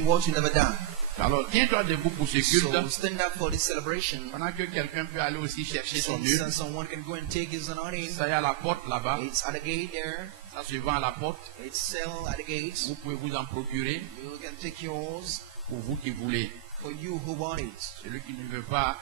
doing what you never done. Alors, tiens-toi debout pour ce culte. So stand up for this celebration. Pendant que quelqu'un peut aller aussi chercher son Since œuvre. someone can go and take his anointing. Ça y est à la porte là-bas. It's at the gate there. Ça se vend à la porte. It's sell at the gate. Vous pouvez vous en procurer You can take yours pour vous qui voulez. for you who want it. Celui qui ne veut pas,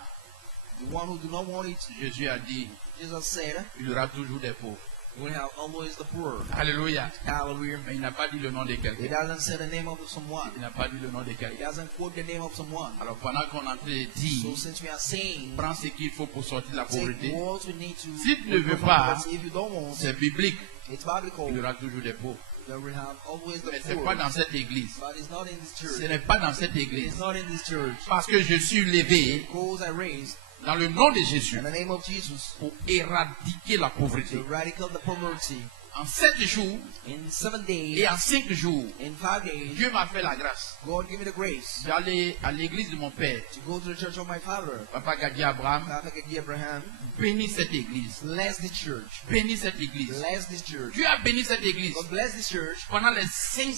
The one who do not want it, Jésus a dit, Jesus said, il y aura toujours des pauvres. you will have always the poor. Alléluia. Hallelujah. Mais il n'a pas dit le nom de It quelqu'un. doesn't say the name of someone. Il n'a pas dit le nom de It quelqu'un. doesn't quote the name of someone. Alors pendant qu'on est en train de So dire, since we are saying, prends ce qu'il faut pour sortir de la take pauvreté. what we need to. Si tu ne veux pas, If you don't want, c'est biblique. it's biblical. Il y aura toujours des pauvres. There will have always Mais the ce n'est poor. pas dans cette église. But it's not in this Ce church. n'est pas dans cette It's église. not in this church. Parce que je suis levé Because I raised dans le nom de Jésus in the name of Jesus pour éradiquer la to pauvreté. eradicate the poverty. En 7 jours In 7 days, et en 5 jours, in 5 days, Dieu m'a fait la grâce. God give me the grace J'allais à l'église de mon père, to go to the church of my father, Papa Gadi Abraham, Papa Gadi Abraham. bénis cette église. Bless this church. Bénis cette église. Bless this church. Dieu a béni cette église God bless this church pendant les 5,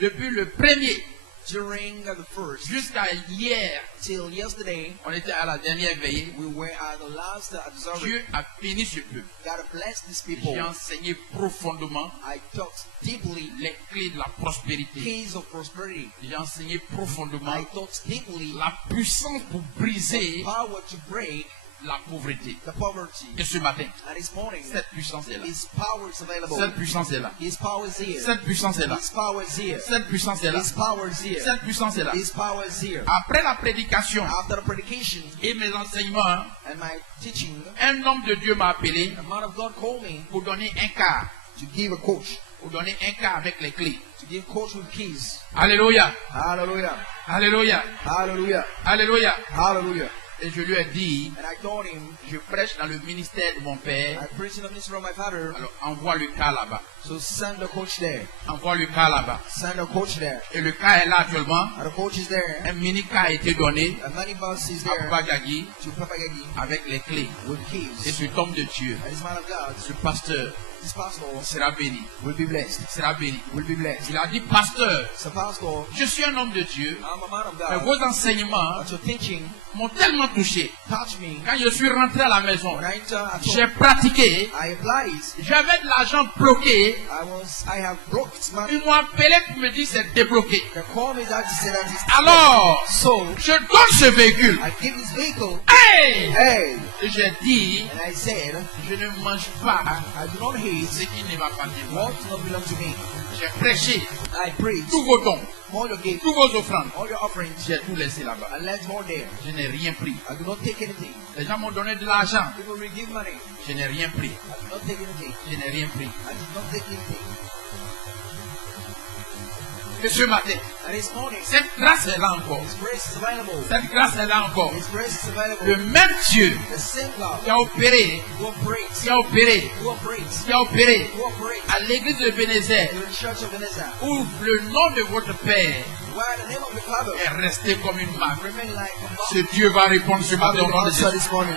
depuis le premier during the first jusqu'à hier. till yesterday. On était à la dernière veillée. We were at the last observance. Dieu a béni ce peuple. God bless these people. J'ai enseigné profondément I taught deeply les clés de la prospérité. keys of prosperity. J'ai enseigné profondément I taught deeply la puissance pour briser power to break la pauvreté. the poverty. Et ce matin, And this morning, cette puissance est là. His power is available. Cette puissance est là. His power is here. Cette puissance est là. His power is here. Cette puissance est là. His power is here. Cette puissance est là. His power is here. Après la prédication After the predication et mes enseignements, and my teaching, un homme de Dieu m'a appelé the man of God called me pour donner un quart. to give a coach, Pour donner un quart avec les clés. to give coach with keys. Alléluia. Hallelujah. Alléluia. Hallelujah. Alléluia. Hallelujah. Et je lui ai dit, And I told him, je prêche dans le ministère de mon père. I preach in the ministry of my father, Alors envoie le quart là-bas. so send the coach there. Envoie le quart là-bas. Send the coach there. Et le quart est là actuellement. And the coach is there. Un mini quart a été donné A money bus is à there Papa Gagi to Papa Gagi avec les clés. with Et keys. cet homme de Dieu, And this man of God, ce pasteur, this pastor, sera béni. will be blessed. Sera béni. Will be blessed. Il a dit, pasteur, So pastor, je suis un homme de Dieu, I'm a man of mais God. vos enseignements But your teaching m'ont tellement touché. touched me. Quand je suis rentré à la maison, When I enter at j'ai home, pratiqué, I applied it. j'avais de l'argent bloqué. I have broke it, man. Ils m'ont appelé pour me dire c'est débloqué. They call me that to say that it's Alors, so. je donne ce véhicule. I give this vehicle. Hey! Hey, Et j'ai dit, and I said, je ne mange pas I do not hate ce qui ne m'appartient pas. what does not belong to me. J'ai prêché I preach tous vos dons, all your gifts, tous vos offrandes. all your offerings, J'ai tout laissé là-bas. and left all there. Je n'ai rien pris. I do not take anything. Les gens m'ont donné de l'argent. People will give money. Je n'ai rien pris. I do not take anything. Je n'ai rien pris. I did not take anything. Et ce matin, And this morning, cette grâce est là encore. His grace is available. Cette grâce est là encore. His grace is available. Le même Dieu The same God qui a opéré, who operates, qui a opéré, who operates, qui a opéré who operates à l'église de Bénézère, in the church of Vanessa, où le nom de votre Père where the name of the Father est resté comme une marque. remain like a mark. Ce Dieu va répondre ce matin au nom de Answer Jésus. this morning.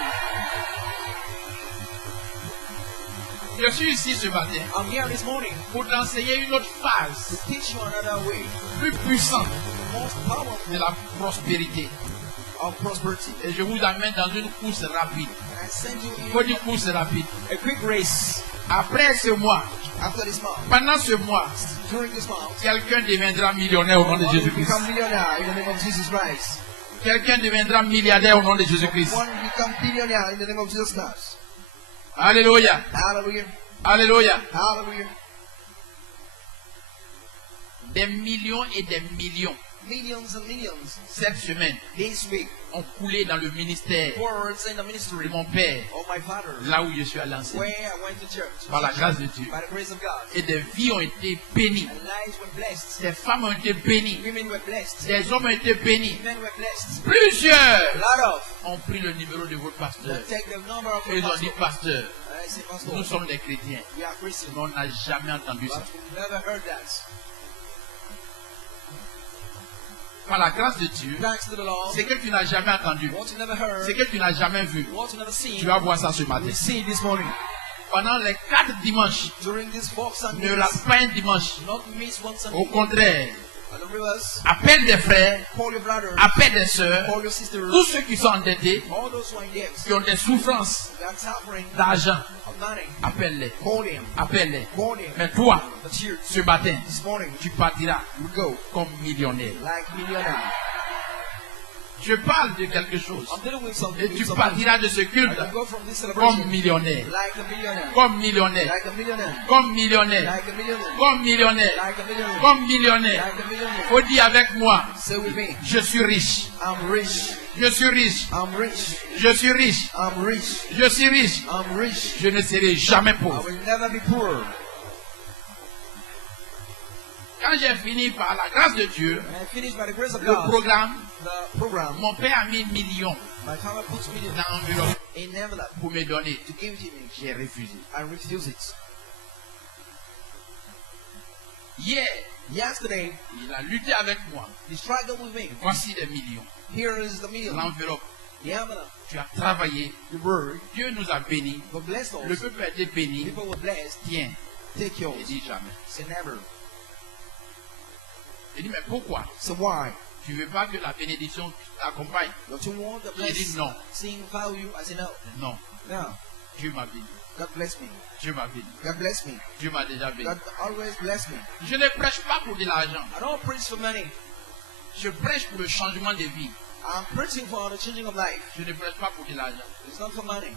Je suis ici ce matin I'm here this morning pour t'enseigner une autre to phase teach you another way, plus puissante the most powerful de la prospérité. of prosperity. Et je vous amène dans une course rapide. And I send you Faut in dire course rapide. a quick race Après ce mois, after this month. pendant ce mois, During this month, quelqu'un deviendra millionnaire au nom de one will Jésus-Christ. become millionaire in the name of Jesus Christ. Quelqu'un deviendra milliardaire au nom de Jésus-Christ. One will become billionaire in the name of Jesus Christ. Alléluia. Hallelujah. Alléluia. Hallelujah. Des millions et des millions Millions and millions cette semaine this week ont coulé dans le ministère words in the de ministry mon Père, of my father, là où je suis allé enseigner, where I went to church par la grâce de Dieu. by the grace of God. Et des vies ont été bénies. And lives were blessed. Des femmes ont été bénies. Women were blessed. Des hommes ont été bénis. Men were blessed. Plusieurs A lot of ont pris le numéro de votre pasteur. that take the number of Et your ils ont dit, pastor. pasteur, And I say, Pastor, nous sommes des chrétiens. we are Christians, Mais on n'a jamais entendu ça. but we've never heard that. Par la grâce de Dieu, Thanks to the Lord. c'est que tu n'as jamais entendu. What you never heard, C'est que tu n'as jamais vu. what you never seen, Tu vas voir ça ce matin. we see this morning. Pendant les 4 dimanches, During this 4 ne Sundays, rate pas un dimanche. not miss one Au Sunday. contraire, And the rivers, appelle des frères, call your brothers, appelle des sœurs, call your sisters, tous ceux qui sont endettés, all those who are in debt, qui ont des souffrances that suffering d'argent, of money, appelle-les, call them, appelle-les. call them. Mais toi, But here, ce matin, this morning, tu partiras you go comme millionnaire. like millionaire. Je parle de quelque chose. I'm dealing with something. Et tu partiras de ce culte I can go from this comme celebration millionnaire. like a millionaire, Comme millionnaire. like a millionaire, Comme millionnaire. like a millionaire, Comme millionnaire. like a millionaire, Comme millionnaire. like a millionaire. Faut dire avec moi, Say with me, je suis riche. I'm rich, Je suis riche. I'm rich, Je suis riche. I'm rich, Je suis riche. I'm rich. Je ne serai jamais I pauvre. will never be poor. Quand j'ai fini par la grâce de Dieu, And I finished by the grace of le God, programme, the program. mon père a mis 1 million My father puts me dans l'enveloppe in envelope pour me donner. to give it to me. J'ai refusé. I refuse it. Hier, Yesterday, il a lutté avec moi. he struggled with me. Voici les millions. Here is the meal, L'enveloppe. the envelope, Tu as travaillé. the word. Dieu nous a bénis. God bless Le us. peuple a été béni. People were blessed. Tiens, Take yours. il dit jamais. Say never. Il dit, mais pourquoi? So why? Tu ne veux pas que la bénédiction t'accompagne? Don't you want the J'ai dit blessing? non. Seeing value? I say no. Non. No. Dieu m'a béni. God bless me. Dieu m'a béni. God bless me. Dieu m'a déjà béni. God always bless me. Je ne prêche pas pour de l'argent. I don't preach for money. Je prêche pour le changement de vie. I'm preaching for the changing of life. Je ne prêche pas pour de l'argent. It's not for money.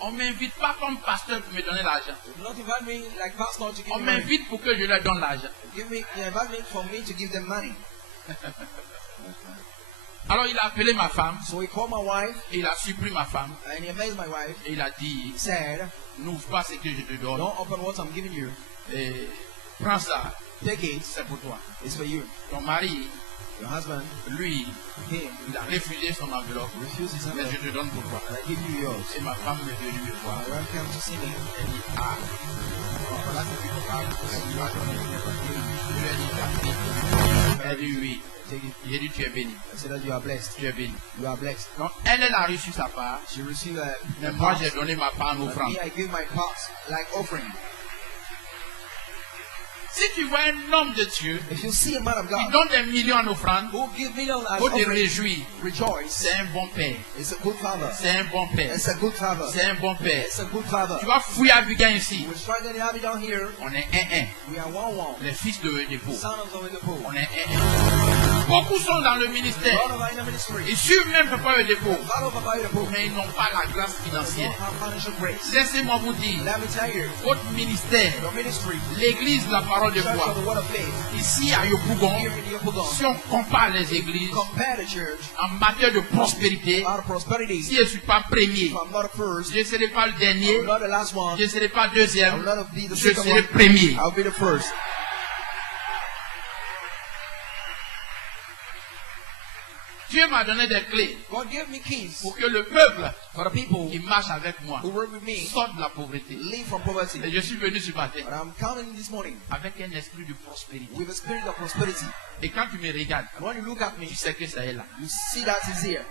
On ne m'invite pas comme pasteur pour me donner l'argent. Do not invite me like pastor to give On me money. m'invite pour que je leur donne l'argent. You invite me for me to give them money. Alors il a appelé ma femme, So he called my wife et il a surpris ma femme, and he amazed my wife. et il a dit, He said, n'ouvre pas ce que je te donne, don't open what I'm giving you. et prends ça, Take it. c'est pour toi. It's for you. Ton mari, Your husband, lui, him, il a refusé son enveloppe, refused his mais je envelope. te donne pour toi. I give you yours. Et ma femme est venue me voir. My wife came to see me. Elle dit, ah, voilà ce que tu parles, tu vas donner. Je lui ai dit, tu as béni. Elle dit oui. Take it. J'ai dit, tu es béni. I said that you are blessed. Tu es béni. You are blessed. Donc elle a reçu sa part, She received a mais moi j'ai donné ma part en But offrande. me, I give my parts like offering. Si tu vois un homme de Dieu If you see a man of qui God donne des millions en offrande, who give millions as faut te offering, réjouir. rejoice. C'est un bon père. It's a good father. C'est un bon père. It's a good father. C'est un bon père. It's a good father. Tu vas fouiller Abigail ici. We're struggling to have it down here. On est 1-1. We are 1-1. Les fils de dépôt. Son of the depot. On est 1-1. Beaucoup sont dans le ministère. All of our in the ministry. Ils suivent même pas le dépôt. All of our depot. Mais ils n'ont pas la grâce They don't financière. have financial grace. Laissez-moi vous dire, Let me tell you, votre ministère, your ministry, l'église de la parole de church foi, of the word of faith, ici à Yopougon, here in Yopougon, si on compare les églises compare the church, en matière de prospérité, out of prosperity, si je ne suis pas premier, if I'm not the first, je ne serai pas le dernier, I'm not the last one, je ne serai pas I'm deuxième, not be the je second serai one, premier. I'll be the first. Dieu m'a donné des clés God gave me keys pour que le peuple for the people qui marche avec moi who work with me sorte de la pauvreté. live from poverty. Et je suis venu ce matin But I'm coming this morning avec un esprit de prospérité. with a spirit of prosperity. Et quand tu me regardes, And when you look at me, tu sais que ça est là. you see that is here.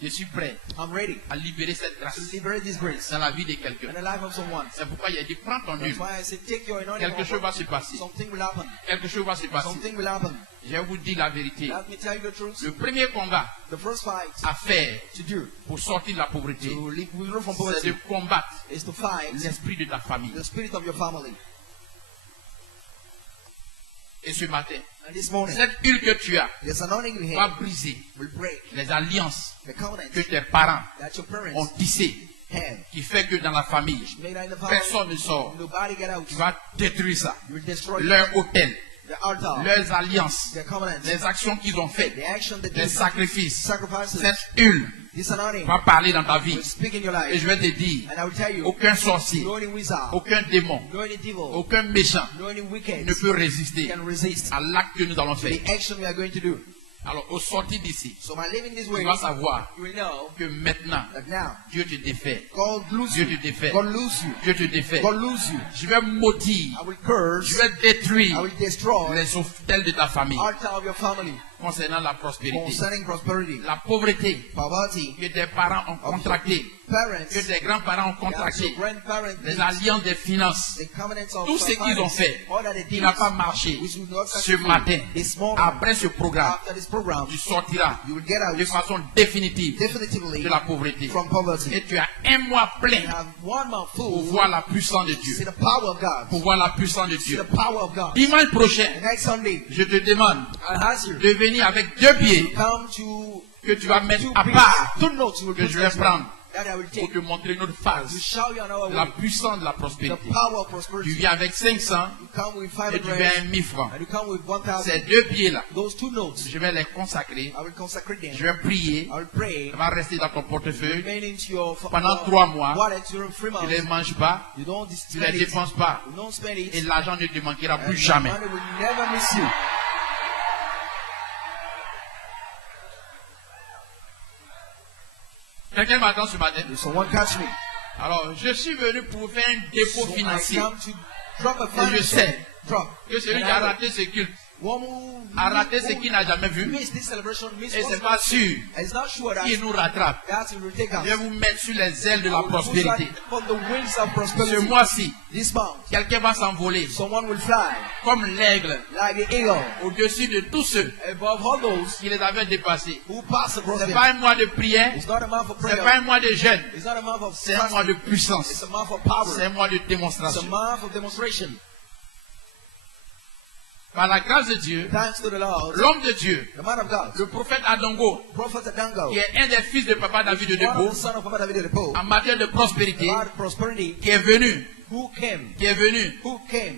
Je suis prêt I'm ready à libérer cette grâce to liberate this grace dans la vie de quelqu'un. in the life of someone. C'est pourquoi il a dit, prends ton That's huile. why I said, take your anointing. Quelque chose va se passer. Something will happen. Quelque chose va se passer. Something will happen. Je vais vous dire la vérité. Let me tell you the truth. Le premier combat The first fight à faire to do pour sortir de la pauvreté, to withdraw from c'est poverty de combattre is to fight l'esprit de ta famille. the spirit of your family. Et ce matin, And this morning, cette huile que tu as this anointing you va have briser will break les alliances the covenant que tes parents that your parents ont tissées, had. qui fait que dans la famille, Made that in the family. personne ne sort. Nobody get out. Tu vas détruire ça. You will destroy Leur hôtel, the altar, leurs alliances, the covenant, les actions qu'ils ont faites, the action that les they sacrifices. sacrifices. Cette huile This anointing va parler dans ta vie. will speak in your Et life. je vais te dire, And I will tell you, aucun sorcier, no any wizard, aucun démon, no any devil, aucun méchant no any wicked ne peut résister can resist à l'acte que nous allons faire. the action we are going to do. Alors, au sortir d'ici, So by living this tu way, vas savoir you will know que maintenant, that now Dieu te défait. God lose Dieu you. te défait. God lose you. Dieu te défait. God lose you. Je vais maudire, I will je curse. vais I détruire will destroy les hôtels de ta famille. altar of your family. concernant la prospérité. concerning prosperity, La pauvreté poverty, que tes parents ont contracté, parents, que tes grands-parents ont that your contracté, grandparents, les alliances des finances, the covenants of tout ce qu'ils ont fait, all that they qui did, n'a pas marché, which will not ce succeed. matin, This morning, après ce programme, after this program, tu sortiras you will get out de façon définitive definitively de la pauvreté. from poverty. Et tu as un mois plein You have 1 month pour full voir la puissance de to Dieu. see the power of God. Pour voir la puissance de See Dieu. the power of God. Dimanche prochain, The next Sunday, je te demande I ask you de venir avec 2 billets come to que tu vas mettre 2 à big part 2 notes you will que put je vais together prendre that I will pour take te montrer une autre to phase show you another de la way. puissance de la The prospérité. power of Tu prosperity. viens avec 500 You come with et tu 500 viens avec 1000 francs. and you come with 1,000. Ces 2 billets-là, Those 2 notes, je vais les consacrer, I will consecrate them. je vais prier, I will pray. ça va rester dans ton portefeuille, Remain into your pendant 3 mois, wallet during 3 tu ne months. les manges pas, You don't tu ne les spend it. dépenses pas, You don't spend it. et l'argent ne te manquera And plus the jamais. money will never miss you. Quelqu'un m'attend ce matin? Did someone catch me? Alors, je suis venu pour faire un dépôt So I financier. come to drop a Et je financial sais drop. que celui qui a raté ce culte One who a raté ce qu'il n'a jamais vu. miss this celebration, miss Et one c'est pas sûr It's not sure that qu'il nous rattrape. that will take us. Je vais vous mettre sur les ailes de la I will put prospérité. that on the wings of Ce prosperity. mois-ci, This month, quelqu'un va s'envoler someone will fly comme l'aigle like the eagle au-dessus de tous ceux above all those qui les avaient dépassés. who pass across Ce n'est them. pas un mois de prière, It's not a month of ce n'est prayer. pas un mois de jeûne, It's not a month of c'est un mois de fasting. It's puissance, a month of power. c'est un mois de It's a démonstration. month of demonstration. Par la grâce de Dieu, Thanks to the Lord, l'homme de Dieu, the man of God, le prophète Adongo, Prophet Adango, qui est un des fils de papa David de one of Debo, the son of Papa David the Pope, en matière de prospérité, about prosperity, qui est venu who came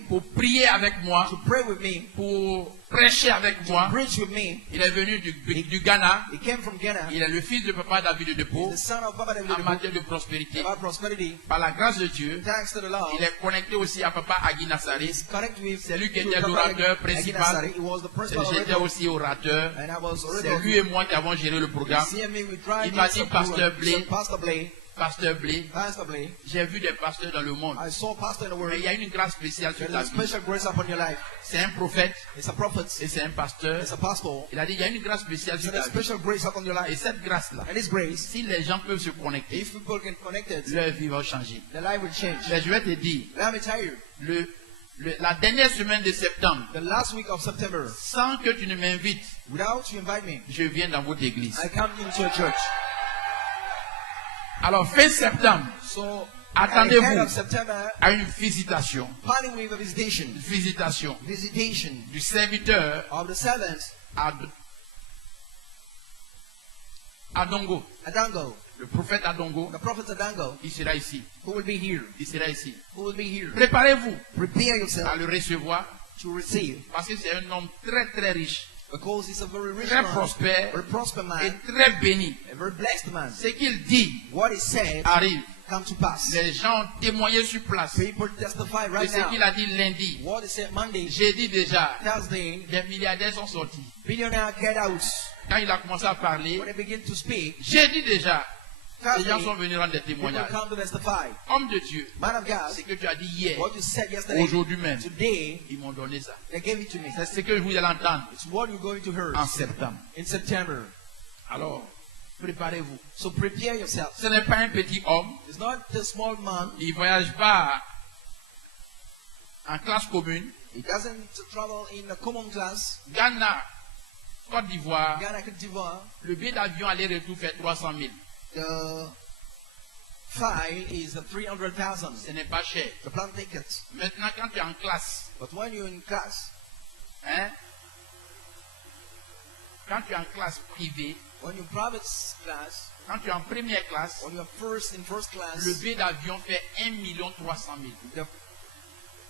pour prier avec moi, to pray with me, pour prêcher avec moi. preach with me. Il est venu du Ghana. He came from Ghana. Il est le fils de papa David de Debo He's the son of Papa David en the matière Pope. de prospérité. About prosperity, Par la grâce de Dieu, thanks to the Lord, il est connecté aussi à papa Agui Nassari. he's connected with C'est lui qui to était Papa l'orateur Agui principal. Nassari. He was the principal J'étais orator, aussi orateur. and I was C'est orator. lui et moi qui avons géré le programme. See me, we tried Il m'a this dit, approval. Pasteur He Blé. said, Pastor Blay, Pasteur Blé, Pastor Blay, j'ai vu des pasteurs dans le monde. I saw Pastor in the Mais Word. il y a une grâce spéciale sur There ta is a vie. special grace upon your life. C'est un prophète It's a prophet. et c'est un pasteur. It's a pastor. Il a dit, il y a une grâce spéciale sur There's ta a vie. special grace upon your Et life. cette grâce-là, And this grace, si les gens peuvent se connecter, if people can connect it, leur vie va changer. the life will change. Mais je vais te dire, Let me tell you, la dernière semaine de septembre, the last week of September, sans que tu ne m'invites, without you invite me, je viens dans votre église. I come into your church. Alors, fin septembre, So, Attendez-vous. at the end of September, à une visitation, planning with a visitation du serviteur of the servants, Adongo, Adango, le prophète Adongo, the prophet Adango, il sera ici. who will be here. Il sera ici. Who will be here. Préparez-vous Prepare à yourself le recevoir to receive, parce que c'est un homme très très riche, because he's a very rich très man, prospère very prosper et man, très béni. a very blessed man. Ce qu'il dit What he said arrive. come to pass. Les gens ont témoigné sur place de People testify right ce qu'il now. a dit lundi. What he said Monday, J'ai dit déjà, Thursday, des milliardaires sont sortis. billionaire get out. Quand il a commencé à parler, When they begin to speak, j'ai dit déjà, les gens Thursday, sont venus rendre des people témoignages. come to testify. Homme de Dieu, Man of God, ce que tu as dit hier, what you said yesterday, aujourd'hui même, today, ils m'ont donné ça. they gave it to me. C'est ce que vous allez entendre It's what you're going to hear en septembre. in September. Alors, préparez-vous. So prepare yourself. Ce n'est pas un petit homme. It's not a small man. Il ne voyage pas en classe commune. He doesn't travel in a common class. Ghana, Côte d'Ivoire, Ghana, Côte d'Ivoire. le billet d'avion aller-retour fait 300 000. The file is 300,000. Ce n'est pas cher. The plane ticket. Maintenant, quand tu es en classe, But when you're in class, hein, quand tu es en classe privée, when you're private class, quand tu es en première classe, when you're in first class, le billet d'avion fait 1 300 000. the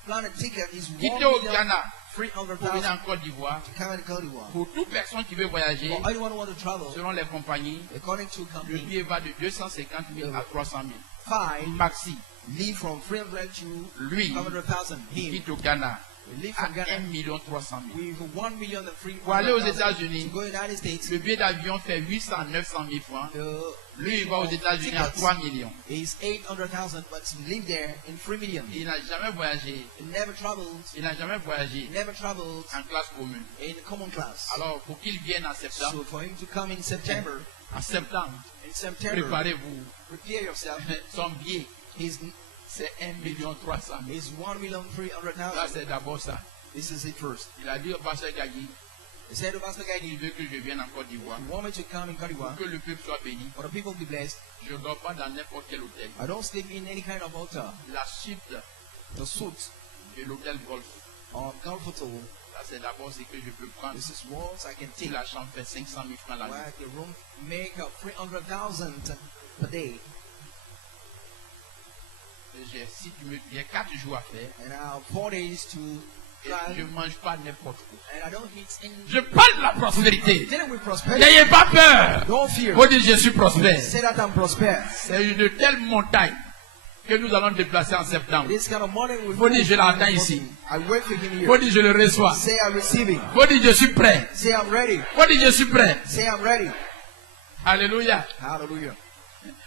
plane ticket is Quitter au Ghana pour venir 1,300,000 en Côte d'Ivoire, to come in Côte d'Ivoire. pour toute personne qui veut voyager, For anyone who wants to travel, selon les compagnies, according to le company, billet va de 250 000 à 300 000. file Maxi, leave from 300 to lui, 500,000. il Him, quitte au Ghana. We live à from Ghana 1 300 000. with 1 million and 300,000. Pour aller aux To États-Unis, go to the United States, le billet d'avion fait 800 900 000 francs. the Lui, il va aux États-Unis à 3 millions. is 800,000, but to live there in 3 million. Il n'a jamais voyagé. He never traveled. Il n'a jamais voyagé He never traveled en classe commune. in common class. Alors, pour qu'il vienne en septembre, So for him to come in September, en septembre, préparez-vous. prepare yourself. Son billet, His c'est 1 300 000. is 1,300,000. Là, c'est d'abord ça. This is it first. Il a dit au pasteur Gagui, He said to Pastor il Gagny, veut que je vienne en Côte d'Ivoire. you want me to come in Côte Pour d'Ivoire que le peuple soit béni. for the people to be blessed? Je ne dors pas dans n'importe quel hôtel. I don't sleep in any kind of hotel. La suite The suite de l'hôtel Golf, or Gulf Hotel. là, c'est d'abord ce que je peux prendre. This is what I can Si take. la chambre fait 500 000 francs la nuit. Where the room make up 300,000 per day. Si tu me dis 4 jours à faire, And I have 4 days to et drive. je ne mange pas n'importe où. And I don't eat any. Je parle de la prospérité. Dealing with prosperity. N'ayez pas peur. Don't fear. Vous dites, je suis prospère. Say that I'm prosper. C'est une telle montagne que nous allons déplacer en septembre. This kind of money will Faut dire, je l'attends ici. I wait for him Faut here. dire, je le reçois. Say I receive it. Faut dire, je suis prêt. Say I'm ready. Faut dire, je suis prêt. Say I'm ready. Alléluia. Hallelujah.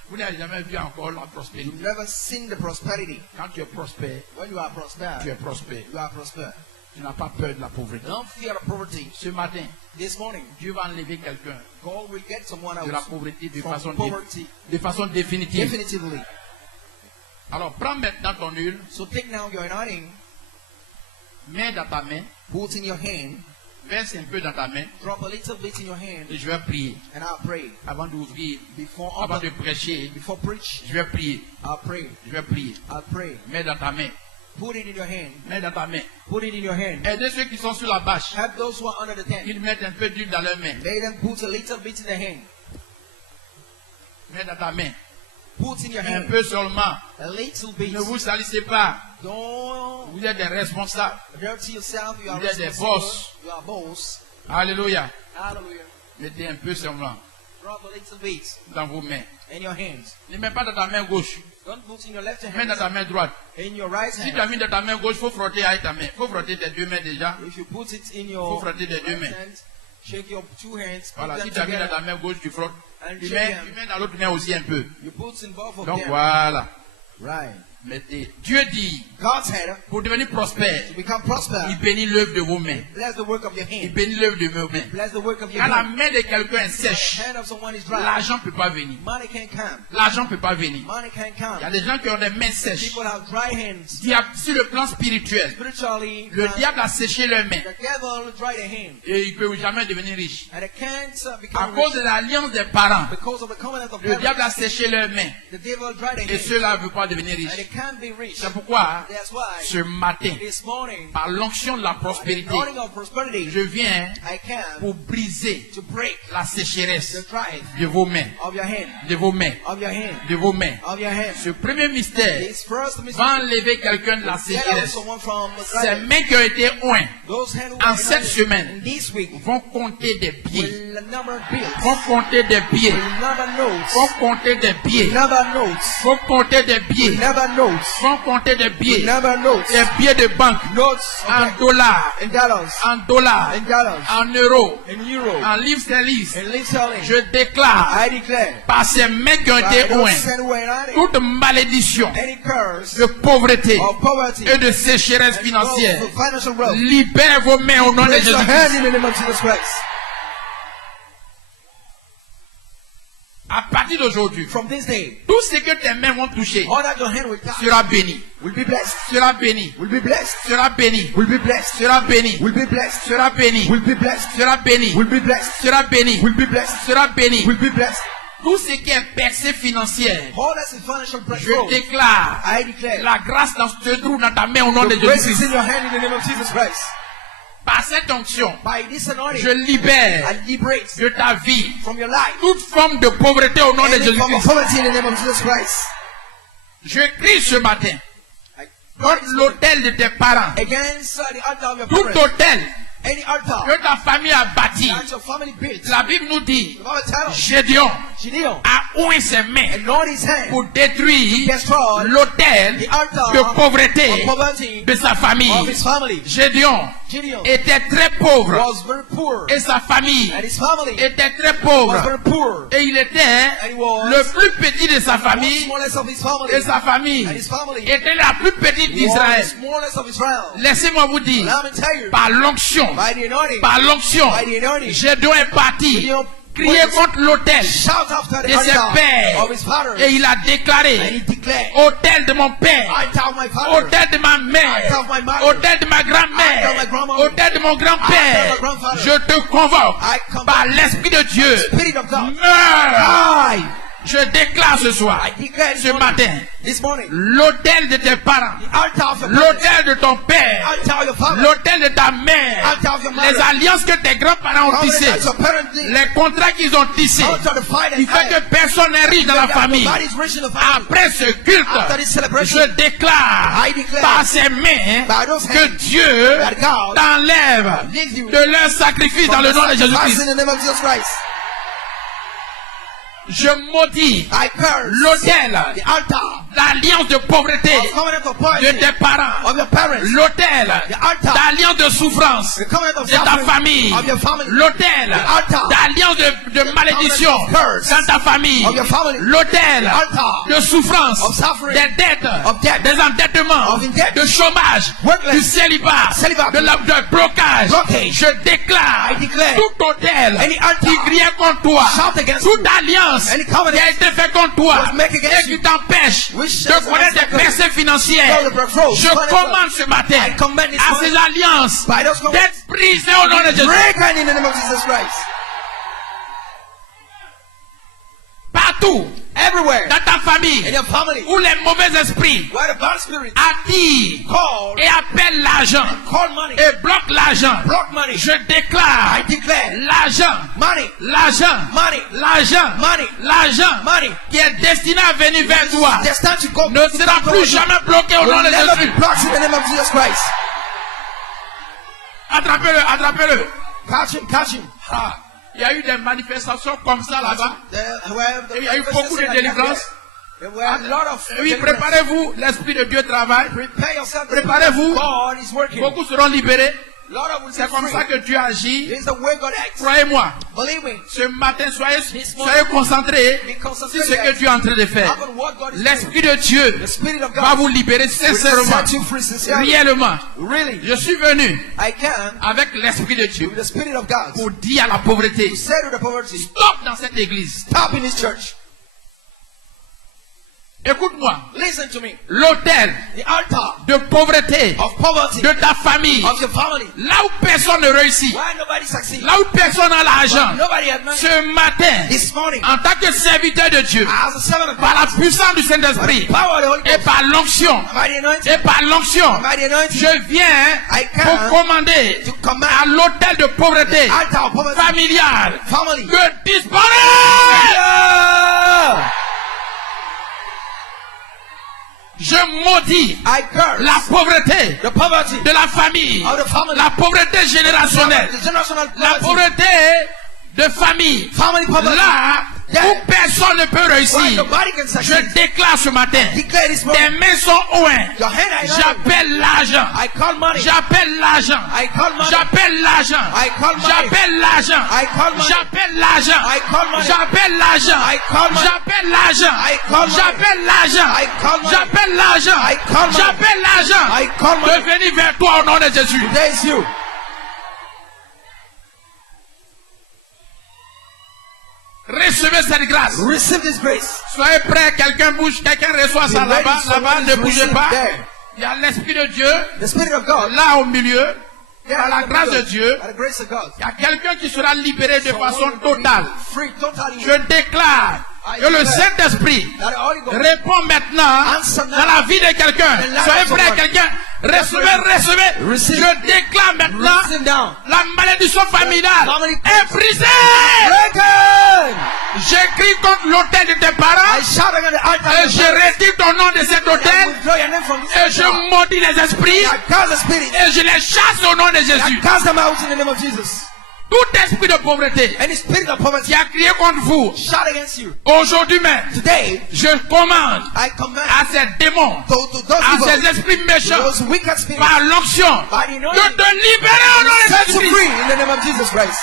Vous n'avez jamais vu encore la prospérité. You've never seen the prosperity. Quand tu es prospère, When you are prosper, tu es prospère. you are prosper. Tu n'as pas peur de la pauvreté. Don't fear the poverty. Ce matin, This morning, Dieu va enlever quelqu'un God will get someone de la else pauvreté de from façon, poverty de façon définitive. definitively. Alors, prends maintenant ton huile, So take now your anointing, mets dans ta main, put in your hand, verse un peu dans ta main, drop a little bit in your hand, et je vais prier. and I'll pray. Avant d'ouvrir, Before avant de prêcher, before preach, je vais prier. I'll pray. Je vais prier. I'll pray. Mets dans ta main. Put it in your hand. Mets dans ta main. Put it in your hand. Aidez ceux qui sont sur la bâche. Help those who are under the tent. Ils mettent un peu d'huile dans leur main. Let them put a little bit in their hand. Mets dans ta main. Put in your Un hand. peu seulement. A little bit. Ne vous salissez pas. Don't Vous êtes des responsables. dirty yourself. You are Vous êtes des responsible. boss. You are boss. Alléluia. Hallelujah. Mettez un peu seulement Drop a little bit dans vos mains. in your hands. Ne mets pas dans ta main gauche. Don't put in your left Mets dans hand. ta main droite. In your right Si tu hand. as mis dans ta main gauche, il faut frotter avec ta main. Il faut frotter tes deux mains déjà. If you put it in Faut your frotter les deux right mains. hand, shake your two hands. Put Voilà. them Si tu as mis dans together. ta main gauche, tu frottes. And Tu shake mets, them. tu mets dans l'autre main aussi un peu. You put in both of Donc them. voilà. Right. Mettez. Dieu dit, God said, pour devenir prospère, to become prosper, il bénit l'œuvre de vos mains. bless the work of your Il hand. bénit l'œuvre de vos mains. Bless the work of your Quand la hand. main de quelqu'un est sèche, The hand of someone is dry. l'argent ne peut pas venir. Money can't come. L'argent ne peut pas venir. Money can't Il y a come. des gens qui ont des mains sèches. People have dry hands. Sur le plan spirituel, Spiritually, le diable a séché leurs mains. the devil dry their hand. Et ils ne peuvent jamais devenir riches. And they can't À become cause rich de l'alliance des parents, because of the covenant of le parents. diable a séché leurs mains. The devil dry their Et hands. ceux-là ne veulent pas devenir And they riches. can't be rich. C'est pourquoi, That's why ce matin, this morning, par l'onction de la the prospérité, anointing of prosperity, je viens I came pour briser to break la the sécheresse dry de vos mains, of your hand, de vos mains, of your hand, de vos mains. of your hand. Ce premier mystère This first mystery, va enlever quelqu'un de la get out sécheresse. someone from the Ces dry. mains qui ont été oints Those hands who en are cette united semaine in this week vont compter des pieds, will number bills, vont compter des pieds, will number notes, vont compter des pieds, number notes, vont compter des will pieds, number notes, vont compter des will pieds, number notes, des pieds de banque, notes en dollars, in dollars, en dollars, in dollars, en euros, in euro, en livres sterling. in live selling. Je déclare I declare, par ces mains qui ont by été those oints, hands who are united, toute malédiction any curse de pauvreté of poverty et de sécheresse and financière, of financial wealth, libère vos mains au nom de place your hand Jésus. in the name of Jesus Christ. À partir d'aujourd'hui, From this day, tout ce que tes mains vont toucher all that your hand will touch sera béni, will be blessed, sera béni, will be blessed, sera béni, will be blessed, sera béni, will be blessed, sera béni, will be blessed, sera béni, will be blessed, sera béni, will be blessed, sera béni. will be blessed. Tout ce qui est percée financière, All that's in financial je breakthrough, déclare I declare, la grâce se trouve dans ta main au nom de the grace is Jésus-Christ. in your hand in the name of Jesus Christ. Par cette onction, By this anointing, je libère I liberate de ta vie from your life toute forme de pauvreté au nom de any form of Jésus-Christ. poverty in the name of Jesus Christ. Je crie ce matin I contre l'autel de tes parents, against the altar of your tout parents, autel Any altar que ta famille a bâti, that your family built, la Bible nous dit, the Bible tells Gédéon Gideon a oint ses mains anointed his hand pour détruire destroy l'autel the altar de of pauvreté poverty de sa famille. of his family. Gédéon Gideon était très pauvre was very poor, et sa famille and his family était très was pauvre very poor. et il était And he was le plus petit de sa the famille smallest of his family, et sa famille and his family était la plus petite was d'Israël. the smallest of Israel. Laissez-moi vous dire, Let me tell you, par l'onction, by the anointing, par l'onction, by the anointing, Gédéon est parti Gideon crier contre l'autel shout after the de ses altar pères of his father, et il a and he déclaré, declared, autel de mon père, altar of my father, autel de ma mère, altar of my mother, autel de ma altar of my grand-mère, grandmother, autel de mon grand-père, altar of my grandfather, je te convoque I come par l'Esprit de Dieu, Spirit of God, meurs. die. Je déclare ce soir, I declare ce matin, this morning, l'autel de tes parents, the altar of your l'autel de ton père, altar of your father, l'autel de ta mère, altar of your mother, les alliances que tes grands-parents ont covenant tissées, that your parents did, les contrats qu'ils ont tissés, altar to fight qui and fait que personne n'est riche dans la famille. nobody's rich in the family. Après ce culte, After this celebration, je déclare I declare par ses mains by those que hands Dieu that God t'enlève leave you de leur sacrifice dans le nom de in Jésus-Christ. the name of Jesus Christ. Je maudis I curse l'autel, the altar l'alliance de pauvreté of covenant of de poverty tes parents, of your parents, l'autel the altar d'alliance de souffrance the covenant of de ta suffering famille, of your family, l'autel altar d'alliance de malédiction covenant of curse dans ta famille, of your family, l'autel altar de souffrance, of suffering, des dettes, of debt, des endettements, of indebtedness, de chômage, workless, du célibat, celibacy, de blocage. blockage. Je déclare I declare tout autel any altar qui criait contre toi, shout against toute you, alliance any covenant qui a été faite contre toi was made against et qui you, t'empêche which de shall connaître not des percées financières. Go to Brookfield. Je commande ce matin I command this à morning ces alliances by those covenants d'être brisées au nom de Jésus. break right in the name of Jesus Christ. Partout Everywhere dans ta in famille your family où les mauvais esprits where the bad spirit attirent call et appellent l'argent call money, et bloquent l'argent. block money. Je déclare I declare l'argent, money, l'argent, money, l'argent, money, l'argent money qui est destiné à venir vers toi destined to go ne sera plus jamais bloqué au nom will de never be Jésus. blocked in the name of Jesus Christ. Attrapez-le, attrapez-le. Catch him. Ah, il y a eu des manifestations comme ça là-bas. Il y a eu beaucoup de délivrances. There were a lot of Oui, préparez-vous, l'Esprit de Dieu travaille. prepare yourself. Préparez-vous. God is working. Beaucoup seront libérés. Lot of will C'est be comme free. ça que Dieu agit. This is the way God acts. Croyez-moi, Believe me. ce matin, soyez morning, concentrés be sur concentrated ce que Dieu est en train de faire. upon what God is doing. L'Esprit de Dieu The Spirit of va God vous libérer will sincèrement, set you free sincerely. réellement. Really, Je suis venu I can, avec l'Esprit de Dieu with the Spirit of God, pour dire à la pauvreté, to say to the poverty, stop dans cette église. stop in this church. Écoute-moi, Listen to me. l'autel The altar de pauvreté of poverty de ta famille, of your family, là où personne ne réussit, why nobody succeeds, là où personne n'a l'argent, nobody has money. ce matin, This morning, en tant que serviteur de Dieu, as a servant of par God, la puissance du Saint-Esprit power of the Holy et Ghost, par l'onction, by the anointing, et par l'onction, by the anointing, je viens I pour can commander to command à l'autel de pauvreté altar of poverty, familiale family. de disparaître. Yeah! Je maudis I curse la pauvreté the poverty de la famille, of the family, la pauvreté générationnelle, the generational la poverty, pauvreté de famille, family poverty. là où personne ne peut Why réussir. nobody can Je succeed. déclare ce matin, Declare this tes morning, mains sont ointes. your hand I know. J'appelle l'argent. I call money. J'appelle l'argent. I call money. J'appelle l'argent. I call money. J'appelle l'argent. I call money. J'appelle l'argent. I call money. J'appelle l'argent. I call money. J'appelle l'argent. I call money. J'appelle l'argent. I call money. J'appelle l'argent. I call money. J'appelle l'argent. I call money. De venir vers toi au nom de Jésus. There is you. Recevez cette grâce. Receive this grace. Soyez prêts. Quelqu'un bouge. Quelqu'un reçoit ça Be ready, là-bas. Là-bas. someone Ne is bougez receiving pas. there. Il y a l'Esprit de Dieu. The Spirit of God. Là au milieu. There Par la in the grâce middle. de Dieu. By the grace of God. Il y a quelqu'un qui sera libéré de Someone façon will be totale. Free, totally. Je déclare que le Saint-Esprit That the Holy Ghost répond maintenant Answer now. dans la vie de quelqu'un. The life Soyez of prêts, someone. quelqu'un. Recevez. Receive. Je déclare maintenant Receive down. la malédiction familiale Family est brisée. Break it! Return. J'écris contre l'autel de tes parents. I shout against the altar. Et je retire ton nom de cet I autel. withdraw your name from this Et je altar. maudis les esprits. I cast the spirit. Et je les chasse au nom de I Jésus. cast them out in the name of Jesus. Tout esprit de pauvreté Any spirit of poverty qui a crié contre vous, shout against you. aujourd'hui même, Today, je commande I command à ces démons, to those à evil, ces esprits méchants, those wicked spirits, par l'onction, by the de anointing, te libérer au nom de set you free Jésus-Christ. in the name of Jesus Christ.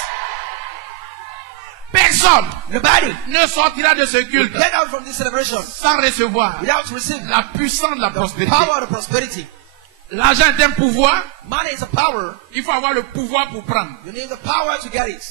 Personne Nobody ne sortira de ce culte get out from this celebration sans recevoir without receiving la puissance de la the prospérité. power of prosperity. L'argent est un pouvoir. Money is a power. Il faut avoir le pouvoir pour prendre. You need the power to get it.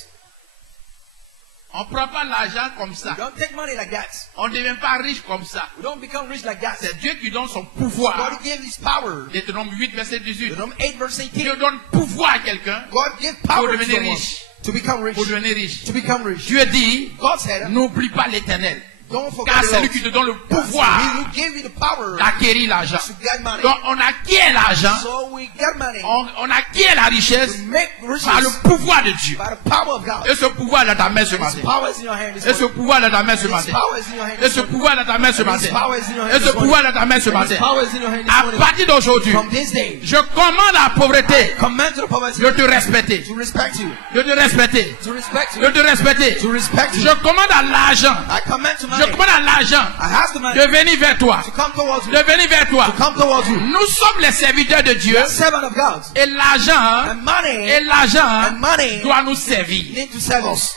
On ne prend pas l'argent comme ça. You don't take money like that. On ne devient pas riche comme ça. You don't become rich like that. C'est Dieu qui donne son pouvoir. God gave his power. Deutéronome 8, verset 18. Deuteronomy 8 verse 18. Dieu donne pouvoir à quelqu'un God gave pour power to devenir someone riche. to become rich. Pour devenir riche. To become rich. Dieu dit, God said, n'oublie pas l'éternel. don't forget Car the c'est lui Lord. qui te donne le He pouvoir who gave you the power d'acquérir l'argent. to get money. Donc on acquiert l'argent, So we get money on acquiert la richesse to make riches par le pouvoir de Dieu. by the power of God. Et ce pouvoir dans ta main ce His matin. power is in your hand this Et ce morning. pouvoir dans ta main ce His matin. power is in your hand Et this ce morning. pouvoir dans ta main ce His matin. power is in your hand Et ce this morning. pouvoir dans ta main ce His matin. power is in your hand this À morning. partir d'aujourd'hui, From this day, je commande à la pauvreté command to the poverty de te respecter. to respect you. De te respecter. To respect De you. te respecter. To respect you. Je commande à l'argent. I command to Je money. commande à l'argent I ask the money de venir vers toi. to come towards you. De venir vers toi. To come towards you. Nous sommes les serviteurs de Dieu. Servant of God. Et l'argent, And money et l'argent and money doit nous servir. need to serve us.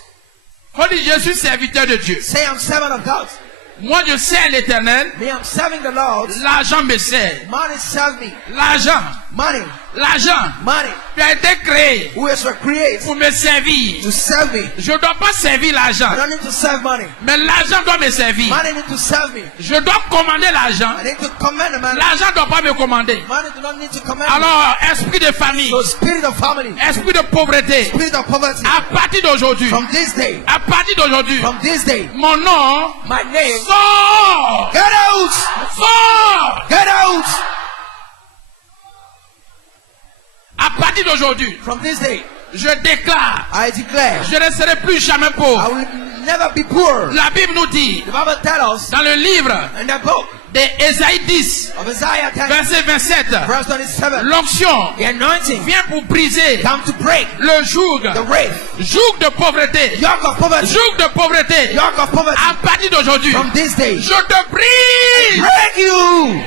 On dit, je suis serviteur de Dieu. Say I'm servant of God. Moi, je sers l'éternel. Me, I'm serving the Lord. L'argent me sert. Money serves me. L'argent, Money. l'argent, Money. tu as été créé Who is created pour me servir. to serve me. Je ne dois pas servir l'argent, I don't need to serve money. mais l'argent doit me servir. Money need to serve me. Je dois commander l'argent. I need to command the money. L'argent ne doit pas me commander. Money do not need to command me. Alors, esprit de famille, So spirit of family, esprit de pauvreté, spirit of poverty, à partir d'aujourd'hui, from this day, à partir d'aujourd'hui, from this day, mon nom my name, sort, get out! sort. Get out! À partir d'aujourd'hui, From this day, je déclare, I declare, je ne serai plus jamais I pauvre. will never be poor. La Bible nous dit, The Bible tells us dans le livre in the book d'Ésaïe 10, of Isaiah 10, verset 27, verse 27, l'onction the anointing vient pour briser come to break le joug the wraith, de pauvreté, yoke of poverty, joug de pauvreté. yoke of poverty. À partir d'aujourd'hui, From this day, je te brise. break you.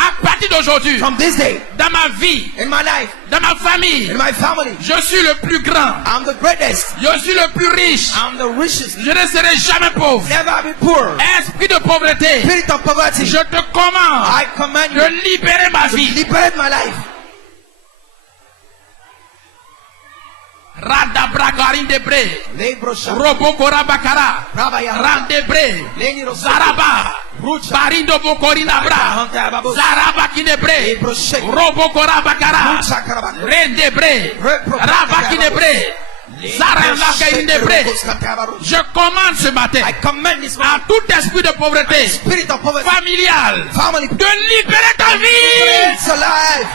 À partir d'aujourd'hui, From this day, dans ma vie, in my life, dans ma famille, in my family, je suis le plus grand, I'm the greatest. je suis le plus riche, I'm the richest. je ne serai jamais pauvre. Never be poor. Esprit de pauvreté, Spirit of poverty, je te commande I command you de libérer ma to vie. liberate my life. Radabragarindebre, Lebro shaka, Robokora Bakara, Rabaya, Randebre, Leni Rosa, Zaraba, Barindo Bokorina Bra, Zaraba Kinebre, Lebro shake, Robokora Bakara, Sakaraba, Rendebre, Rabakinebre, Zarabakarindebre. Je commande ce matin I command this à man, tout esprit de pauvreté spirit of poverty, familiale family, de libérer ta vie. it's alive.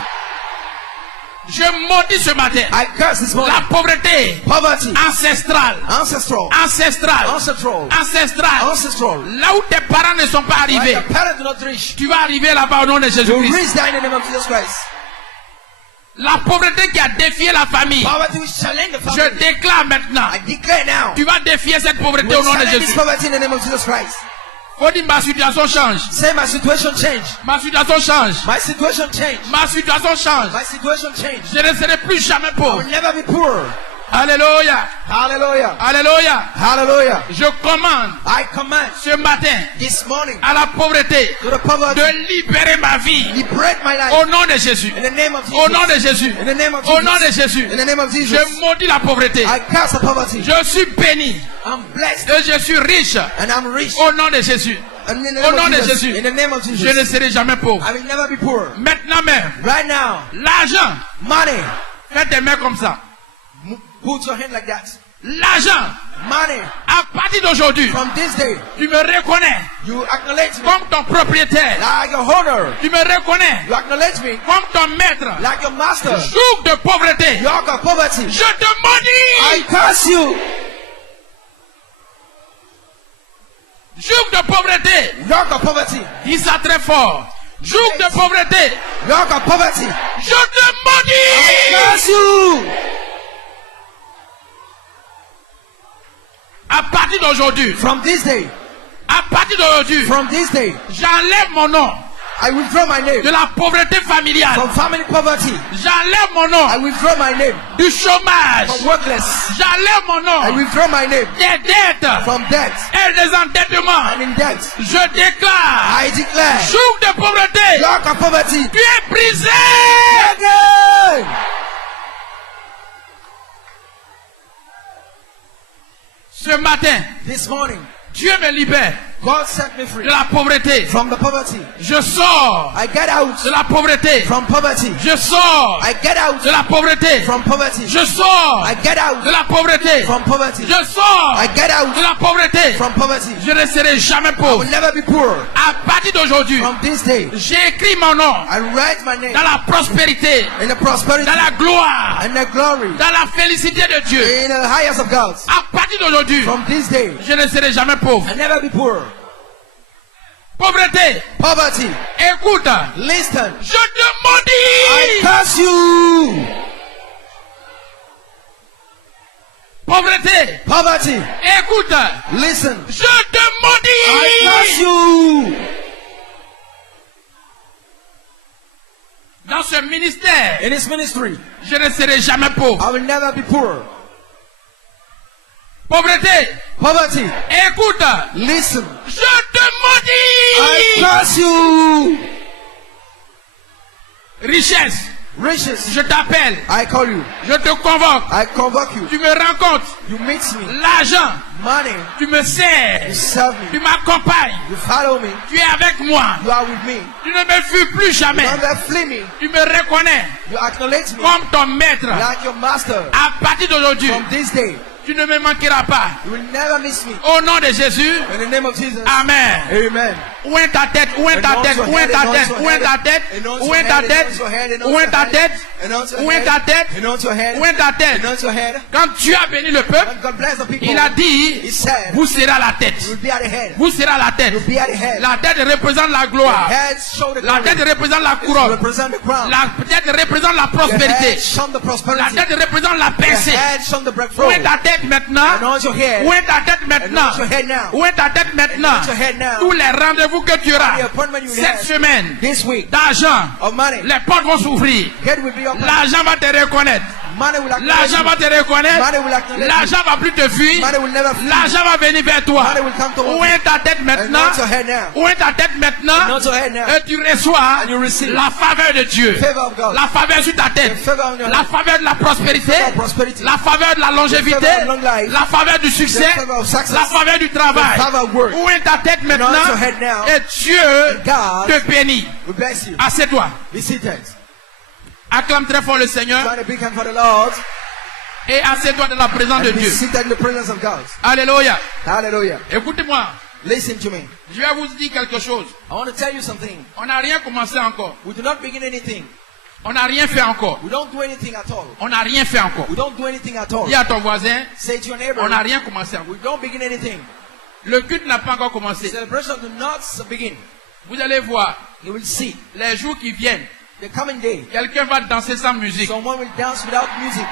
Je maudis ce matin I curse this morning, la pauvreté poverty, ancestrale, ancestral, ancestrale, ancestral, ancestrale. ancestral. Là où tes parents ne sont pas When arrivés, the parents do not reach, tu vas arriver là-bas au nom de you Jésus-Christ. reach there in the name of Jesus Christ. La pauvreté qui a défié la famille, Poverty will challenge the je family. déclare maintenant, I declare now, tu vas défier cette pauvreté we au nom de challenge this Jésus. poverty in the name of Jesus Christ. Faut dire ma situation change, Say my situation change. ma situation change, My situation change. ma situation change. My situation change. Je ne serai plus jamais I pauvre. will never be poor. Alléluia, Hallelujah. alléluia. Hallelujah. Je commande I command ce matin this morning à la pauvreté to the poverty, de libérer ma vie liberate my life au nom de Jésus. in the name of Au nom de Jesus. Jésus. In the name of Au nom de Jesus. Jésus. In the name of Jesus. Je maudis la pauvreté. I curse the poverty. Je suis béni I'm blessed et je suis riche and I'm rich. au nom de Jésus. And in the Au name nom of de Jesus. Jésus. In the name of Je ne Jesus. serai jamais pauvre. I will never be poor. Maintenant même, Right now, l'argent, money. fais tes mains comme ça. Put your hand like that. L'argent, Money. À partir d'aujourd'hui, From this day, tu me reconnais you acknowledge me comme ton propriétaire. like your owner. Tu me reconnais You acknowledge me comme ton maître. like your master. Joug de pauvreté, Yoke of poverty. je te maudis. I curse you. Joug de pauvreté, Yoke of poverty. dis ça très fort. Joug de pauvreté, Yoke of poverty. je te maudis. Curse you. À partir d'aujourd'hui, From this day. à partir d'aujourd'hui, From this day. j'enlève mon nom I withdraw my name de la pauvreté familiale. from family poverty. J'enlève mon nom I withdraw my name du chômage. from workless. J'enlève mon I nom withdraw my name des dettes from debt. et des endettements. I'm in debt. Je déclare, I declare. joug de pauvreté, Yoke of poverty. tu es brisé. Again. Ce matin, This morning, Dieu me libère God set me de free la pauvreté. from the poverty. Je sors I get out de la pauvreté. from poverty. Je sors I get out de la pauvreté. from poverty. Je sors I get out de la pauvreté. from poverty. Je sors I get out de la pauvreté. from poverty. Je ne serai jamais I pauvre. will never be poor. À partir d'aujourd'hui, From this day, j'ai écrit mon nom I write my name dans la prospérité, in the prosperity dans la gloire, and the glory dans la félicité de Dieu. in the highest of God. À partir d'aujourd'hui, From this day, je ne serai jamais pauvre. I never be poor. Pauvreté, Poverty, écoute, listen. je te I maudis. curse you. Pauvreté, Poverty, écoute, listen. je te I curse maudis. you. Dans ce ministère, In this ministry, je ne serai jamais pauvre. I will never be poor. Pauvreté, Poverty, écoute, listen. je te I maudis. curse you. Richesse, Riches, je t'appelle, I call you. je te convoque, I convoke you. tu me rencontres. You meet me. L'argent, Money, tu me you sers, serve tu me. m'accompagnes, You follow me. tu es avec moi, You are with me. tu ne me fuis plus jamais, You never flee me. tu me reconnais You acknowledge me comme ton maître. like your master. À partir d'aujourd'hui, From this day, tu ne me manqueras pas. you will never miss me. Au nom de Jésus, In the name of Jesus. Amen. Amen. Où est ta tête? Où est ta tête? Où est ta tête? Où est ta tête? Où est ta tête? Où est ta tête? Où est ta tête? Anoint your head. Où est ta tête? Anoint your head. Quand Dieu a béni le peuple, When God bless the people, il a dit, He said, vous serez à la tête. you will be at the head. Vous serez à la tête. You'll be at the head. La tête représente la gloire. Head show the La glory. tête représente la You couronne. represent the crown. La tête représente la The prospérité. head show the La prosperity. tête représente la The percée. head show the Où breakthrough. est ta tête maintenant? Anoint your head. Où est ta tête maintenant? Anoint your head now. Où est ta tête maintenant? Anoint your head now. Tous les rendez-vous que tu auras The appointment you cette have semaine this week d'argent, of money. les portes vont s'ouvrir. Head will be open. L'argent va te reconnaître. Money will acknowledge L'argent you. va te reconnaître. Money will acknowledge you. L'argent va plus te fuir. Money will never flee. L'argent va venir vers toi. Money will come towards Où est ta tête maintenant? Anoint your head now. Où est ta tête maintenant? Anoint your head now. Et tu reçois And you receive la faveur de Dieu. Favor of God. La faveur sur ta tête. The favor on your La head. faveur de la prospérité. The favor of prosperity. La faveur de la longévité. The favor of long life. La faveur du succès. The favor of success. La faveur du travail. The favor of work. Où est ta tête maintenant? Anoint your head now. Et Dieu God te bénit. will bless you. Assieds-toi. Be seated. Acclame très fort le Seigneur. Try to big hand for the Lord. Et assieds-toi dans la présence de And be Dieu. seated in the presence of God. Alléluia. Hallelujah. Écoutez-moi. Listen to me. Je vais vous dire quelque chose. I want to tell you something. On n'a rien commencé encore. We do not begin anything. On n'a rien fait encore. We don't do anything at all. On n'a rien fait encore. We don't do anything at all. Dis à ton voisin, Say to your neighbor, on n'a rien commencé encore. we don't begin anything. Le culte n'a pas encore commencé. Celebration do not begin. Vous allez voir, You will see les jours qui viennent, the coming day. quelqu'un va danser sans musique. Someone will dance without music.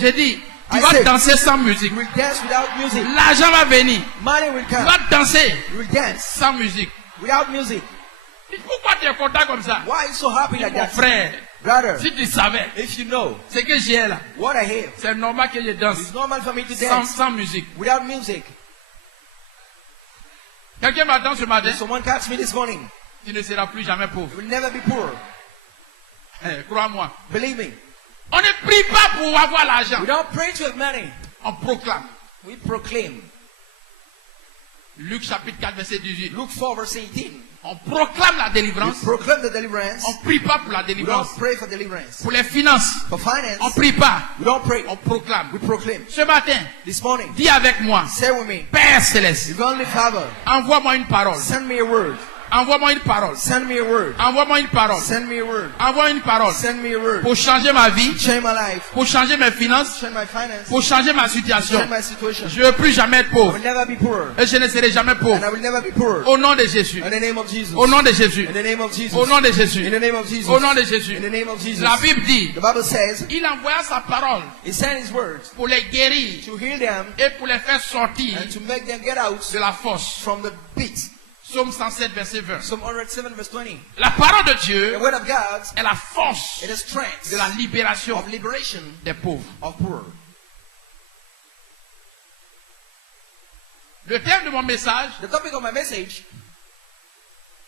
J'ai dit, tu I vas said, danser sans musique. You will dance without music. L'argent va venir. Money will Tu come. vas danser You will dance sans musique. without music. Pourquoi tu es content comme ça? Why are you so happy like Mon that? frère, Brother, si tu savais if you know ce que j'ai là, what I have, c'est normal que je danse it's normal for me to sans, dance sans musique. without music. Quelqu'un m'attend ce matin, Someone catch me this morning. tu ne seras plus jamais pauvre. You will never be poor. Crois-moi. Believe me. On ne prie pas pour avoir l'argent. We don't pray to have money. On proclame. We proclaim. Luc chapitre 4, verset 18. Luke 4 verse 18. On proclame la We délivrance. proclaim the deliverance. On prie pas pour la We don't délivrance. pray for deliverance. Pour les finances, For finance, on prie pas. we don't pray. On proclame. We proclaim. Ce matin, This morning, dis avec moi, say with me, Père Céleste, Heavenly Father, envoie-moi une parole. send me a word. Envoie-moi une parole. Send me a word. Envoie-moi une parole. Send me a word. Envoie une parole. Send me a word. Pour changer ma vie, Change my life. pour changer mes finances, Change my finance. pour changer ma situation. Change my situation. Je ne veux plus jamais être I pauvre. will never be poor. Et je ne serai jamais And pauvre. I will never be poor. Au nom de Jésus. In the name of Jesus. Au nom de Jésus. In the name of Jesus. Au nom de Jésus. In the name of Jesus. Au nom de Jésus. In the name of Jesus. La Bible dit, The Bible says, il envoya sa parole He sent His word pour les guérir to heal them et pour les faire sortir and to make them get out de la force. from the pit. Psaume 107, verset 20. Psalm 107 verse 20. La parole de The Dieu word of God est la force is the strength de la libération of liberation des pauvres. of poor. Le thème de mon message, The topic of my message,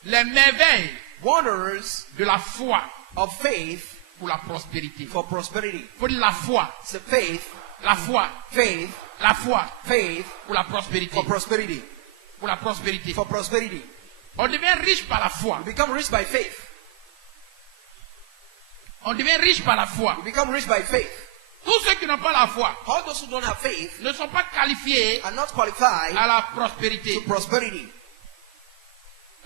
les merveilles wanderers de la foi of faith pour la prospérité. for prosperity. Il faut dire la foi, It's a faith, la foi, faith, la foi faith pour la prospérité. for prosperity. Pour la prospérité. For prosperity. On devient riche par la foi. You become rich by faith. On devient riche par la foi. You become rich by faith. Tous ceux qui n'ont pas la foi All those who don't have faith ne sont pas qualifiés are not qualified à la prospérité. to prosperity.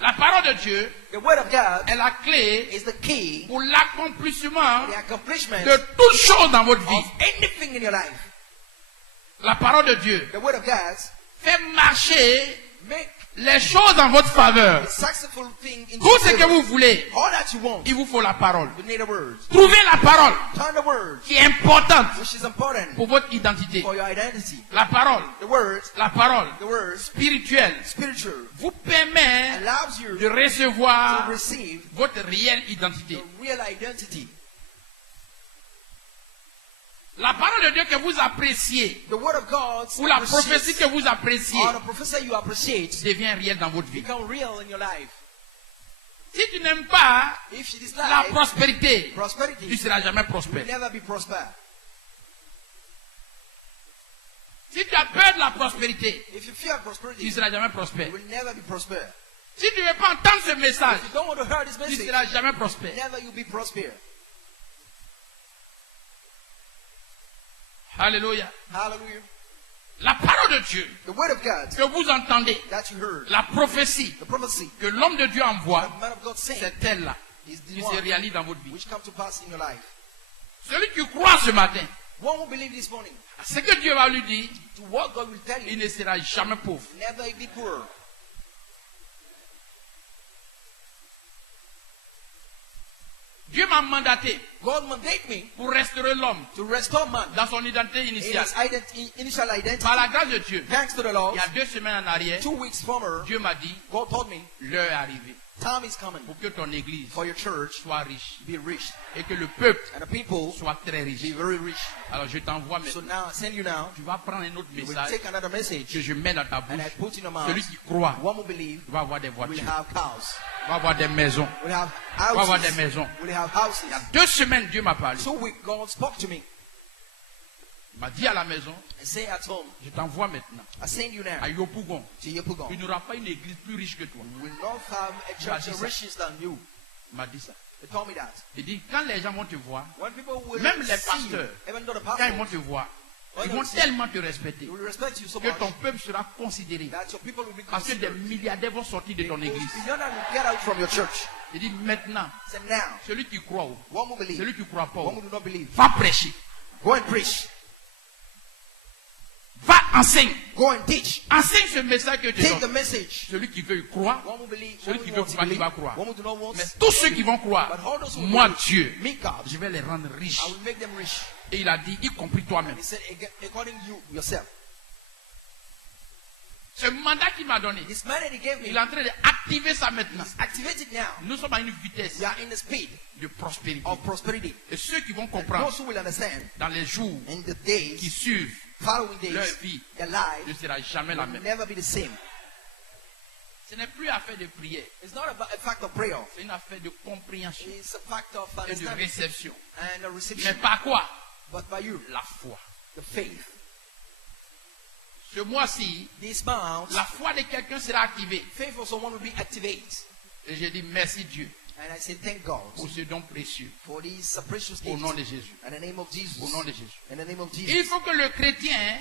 La parole de Dieu The word of God est la clé is the key, pour l'accomplissement the accomplishment de toutes choses dans votre vie. of anything in your life. La parole de Dieu The word of God fait marcher make les choses en votre faveur. a successful thing into Tout ce your que favor. vous voulez, All that you want, il vous faut la parole. you need a word. Trouvez la parole Find the word qui est importante which is important pour votre identité. for your identity. La parole, The word, la parole the word, spirituelle spiritual, vous permet allows you de to recevoir receive votre réelle identité. the real identity. La parole de Dieu que vous appréciez The word of God ou la prophétie que vous appréciez or the professor you appreciate devient réelle dans votre vie. become real in your life. Si tu n'aimes pas If you la dislike prospérité, tu ne prosperity, seras jamais you will prospère. never be prosper. Si tu as peur de la prospérité, If you fear tu ne prosperity, seras jamais prospère. you will never be prosper. Si tu ne veux pas entendre ce message, If you don't want to hear this tu ne message, seras jamais prospère. never you be prosper. Alléluia. Hallelujah. La parole de Dieu The word of God que vous entendez, that you heard, la prophétie the prophecy que l'homme de Dieu envoie, the man of God saying c'est elle-là is the qui se one réalise dans votre vie. which come to pass in your life. Celui qui croit ce matin One who believe this morning à ce que Dieu va lui dire, to what God will tell il you, ne sera jamais pauvre. never be poor. Dieu m'a mandaté God mandate me pour restaurer l'homme to restore man dans son identité in initiale. his initial identity. Par la grâce de Dieu, Thanks to the Lord, il y a 2 semaines en arrière, 2 weeks former, Dieu m'a dit, God told me, l'heure est arrivée time is coming pour que ton église for your church soit riche to be rich et que le peuple and the people soit très riche. be very rich. Alors je t'envoie So maintenant. now I send you now. Tu vas prendre un autre You will message take another message que je mets dans ta and I bouche. put in your mouth. Celui qui croit One who believe va avoir des will voitures, have cows, va avoir des maisons, will have va avoir des houses, maisons. will have houses. Il y a 2 semaines, Dieu m'a parlé. 2 weeks, God spoke to me Il m'a dit à la maison, and say at home, je t'envoie maintenant I send you now à Yopougon. to Yopougon. Tu n'auras pas une église plus riche que toi. You will not have a church as rich than you. Il m'a dit ça. They told me that. Il dit, quand les gens vont te voir, When people will même les see you, pasteurs, even though the quand ils vont pastor, te voir, When ils they vont will see tellement te respecter they will respect you so que much ton peuple sera considéré. that your people will be Parce que des considered. milliardaires vont sortir de ton église. Millionaires will get out from your church. Il dit, maintenant, So now, celui qui croit, one who believe, celui qui ne croit pas, one who do not believe, va prêcher, go and preach, va enseigner. go and teach. Enseigne ce message que tu Take the donnes. message. Celui qui veut y croire, One who believe, celui one qui who veut wants to croire, il believe, va croire. one who do not want. Mais tous ceux qui vont croire, But all those who moi believe, Dieu, me God, je vais les rendre riches. I will make them rich. Et il a dit, y compris toi-même. He said, according to you yourself. Ce mandat qu'il m'a donné, This mandate he gave me, il est en train d'activer ça maintenant. activate it now. Nous sommes à une vitesse We are in the speed de prospérité. of prosperity. Et ceux qui vont And comprendre those who will understand dans les jours in the qui days, suivent, following leur days, vie their ne life sera jamais la will même. never be the same. Ce n'est plus affaire de prière, It's not about a fact of prayer. c'est une affaire de compréhension It's a fact of et de understanding réception. and a Mais reception. par quoi? But by you, La foi. the faith. Ce mois-ci, this month, la foi de quelqu'un sera activée. faith of someone will be activated. Et je dis merci Dieu And I say thank God pour ce don précieux. for these precious Au gifts. nom de Jésus. In the name of Jesus. Au nom de Jésus. In the name of Il Jesus. faut que le chrétien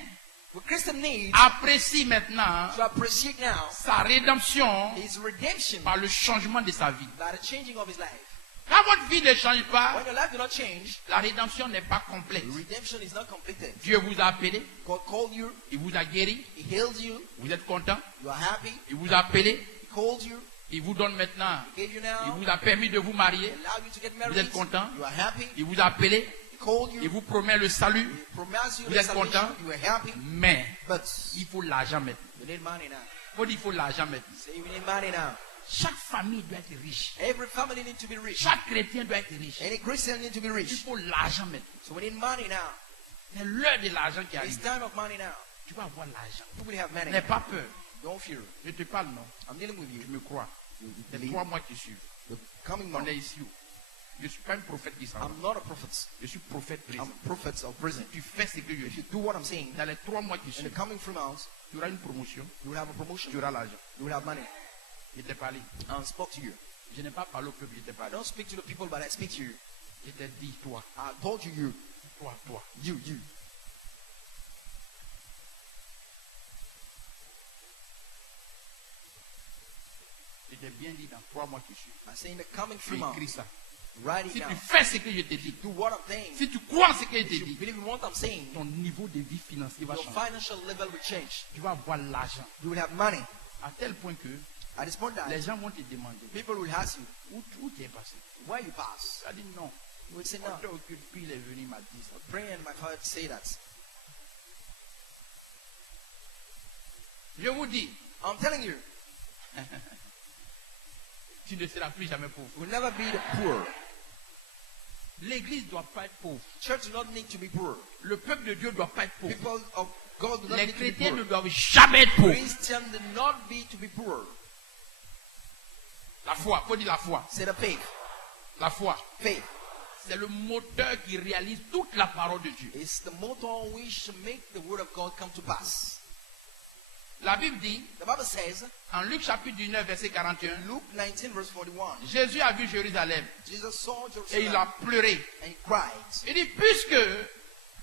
What Christian needs apprécie maintenant to appreciate now sa rédemption is redemption par le changement de sa vie. by the changing of his life. Quand votre vie ne change pas, When your life do not change, la rédemption n'est pas complète. redemption is not completed. Dieu vous a appelé, God called you, il vous a guéri, He healed you, vous êtes content, you are happy, il vous a appelé, He called you, il vous donne maintenant, He gave you il now, vous a permis de vous marier, allowed you to get vous married, êtes content, you are happy, il vous a appelé, He called il you, vous promet le salut, He promised you Vous the êtes salvation, content? you are happy, mais but il faut l'argent maintenant. you need money now. Il faut l'argent maintenant. Say you need money now. Chaque famille doit être riche. Every family needs to be rich. Chaque chrétien doit être riche. Any Christian needs to be Il rich. faut l'argent maintenant. So we need money now. C'est l'heure de l'argent qui It's arrive. time of money now. Tu vas avoir l'argent. People have money. N'aie pas peur. Don't fear. Je te parle, non. I'm dealing with Tu you. me crois. C'est Believe 3 mois qui suivent. the coming On month. est ici. Je ne suis pas un prophète qui s'en va. I'm not a prophet. Je suis prophète I'm présent. a prophet of prison. Tu fais ce que je If you dis. do what I'm saying, Dans les 3 mois qui in the suivent, coming 3 months, tu auras une promotion. you will have a promotion. Tu auras l'argent. You will have money. Je t'ai parlé. I spoke to you. Je n'ai pas parlé au peuple, je t'ai I parlé. don't speak to the people, but I speak to you. Je t'ai dit, toi, I told you, toi. you. Je t'ai bien dit dans 3 mois qui suivent. I say in the coming 3 Tu months, écris ça. write Si it tu down. fais ce que je te dis, Do what I'm saying. si tu crois ce que je te If you dis, believe in what I'm saying, ton niveau de vie financier va your changer. financial level will change. Tu vas avoir l'argent. You will have money. À tel point que At this point, les gens vont te demander people will ask you, où tu es passé. where you pass. Tu as dit non. You will say, On no. t'a occupé, puis il est venu, il m'a dit ça. Pray and my father say that. Je vous dis, I'm telling you, tu ne seras plus jamais pauvre. you will never be the poor. L'église ne doit pas être pauvre. Church do not need to be poor. Le peuple de Dieu ne doit pas être pauvre. People of God do not Les need to be chrétiens ne poor. doivent jamais être pauvres. Christians do not be to be poor. La foi, faut dire la foi. Say the faith. La foi, Faith c'est le moteur qui réalise toute la parole de Dieu. is the motor which make the word of God come to pass. La Bible dit, The Bible says, en Luc chapitre 19, verset 41, Luke 19 verse 41, Jésus a vu Jérusalem Jesus saw et il Jerusalem a pleuré. and he cried. Il dit, puisque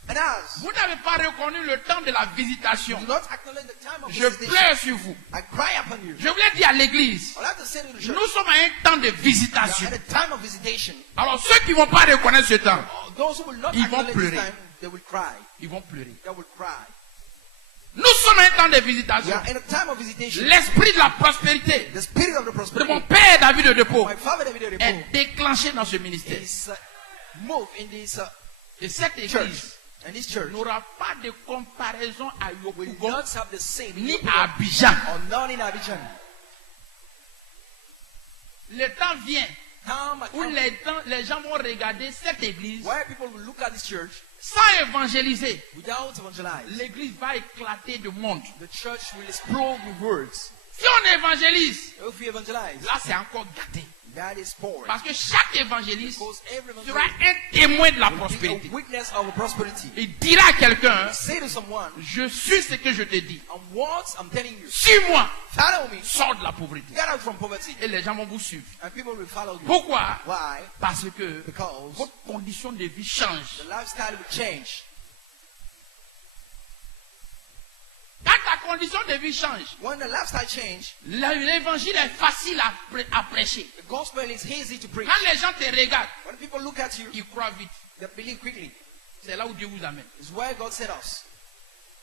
And as vous n'avez pas reconnu le temps de la you visitation, do not acknowledge the time of je visitation, pleure sur vous. I cry upon you. Je voulais dire à l'église, I'll have to say to the church, nous sommes à un temps de we are visitation. at a time of visitation. Alors ceux qui ne vont pas reconnaître ce temps, Those who will not Ils vont acknowledge this pleurer. time, they will cry. ils vont pleurer. They will cry. Nous sommes à un temps de We visitation. are in a time of visitation. L'esprit de la prospérité The spirit of the de prosperity, mon père David de Depot my father David est Oyedepo, déclenché dans ce ministère. is moved in this Et cette church. église And this church n'aura pas de comparaison à will Yopougon not have the same ni à Abidjan. or not in Abidjan. Le temps vient Time où les gens vont regarder cette église where people will look at this church sans évangéliser. without evangelize. L'église va éclater de monde. The church will explode with words. Si on évangélise, If we evangelize, là c'est encore gâté. that is poor. Parce que chaque évangéliste Because every sera evangelist un témoin de la will be prospérité. a witness of prosperity. Il dira à quelqu'un, Say to someone, je suis ce que je te dis. and what I'm telling you, Suis-moi, follow me, sors de la pauvreté. get out from poverty. Et les gens vont vous suivre. And people will follow you. Pourquoi? Why? Parce que Because votre condition de vie change. the lifestyle will change. Quand ta condition de vie change, When the lifestyle change, l'évangile est facile à prêcher. the gospel is easy to preach. Quand les gens te regardent, When people look at you, ils croient vite. they believe quickly. C'est là où Dieu vous amène. It's where God sent us.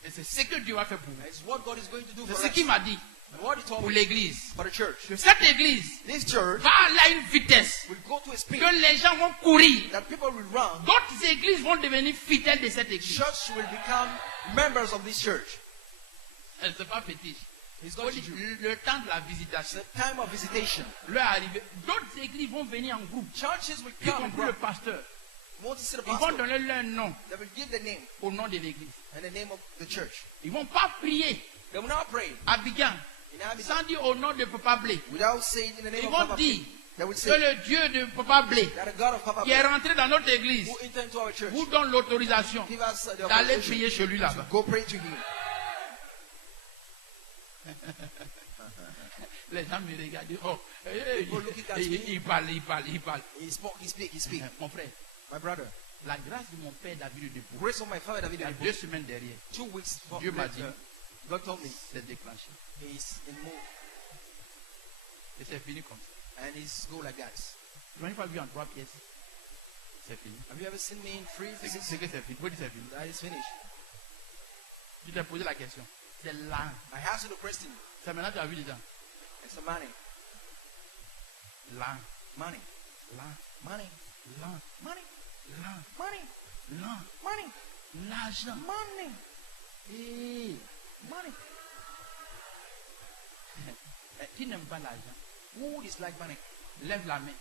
Et c'est ce que Dieu va faire pour vous. It's what God is going to do C'est for ce us. qu'il m'a dit And what He told pour me l'église. for the church. Que cette église This church va aller à une vitesse will go to a speed que les gens vont courir. that people will run. D'autres églises vont devenir fidèles de cette église. Church will become members of this church. C'est pas fétiche. It's On not dit, Jew. le temps de la visitation. The time of visitation. Leur arrivé. D'autres églises vont venir en groupe, Churches will y come and compris le run. pasteur. Want to see the Ils vont pastor? donner leur nom They will give the name au nom de l'église. and the name of the church. Ils vont pas prier They will not pray à Abidjan in Abidjan sans dire au nom de Papa Blé. without saying in the name Ils of vont Papa. dire They will que say le Dieu de Papa Blé that the God of Papa qui est rentré dans notre église who entered into our church vous donne l'autorisation give us the d'aller authorization prier chez lui to là-bas. go pray to Him. Les gens me regardent. Oh, People looking at me. il parle. He speak. Mon frère, My brother, la grâce de mon père David de Depôt, grace of my father David il y a Adebo, 2 semaines derrière, 2 weeks Dieu m'a dit, God told me c'est déclenché. he's in move Et c'est fini comme ça. and he's go like that. Tu m'as pas vu en 3 pièces. C'est fini. Have you ever seen me in 3 C'est pieces? que c'est fini. Faut dire c'est fini. That is finished. Tu t'es posé la question. C'est là. I asked you the question. C'est maintenant que tu as vu les gens. It's the money. Là, Money. là, Money. là, Money. là, Money. là. Money. L'argent. Money. Hey. Money. Qui n'aime pas l'argent? Who is like money? Lève la main.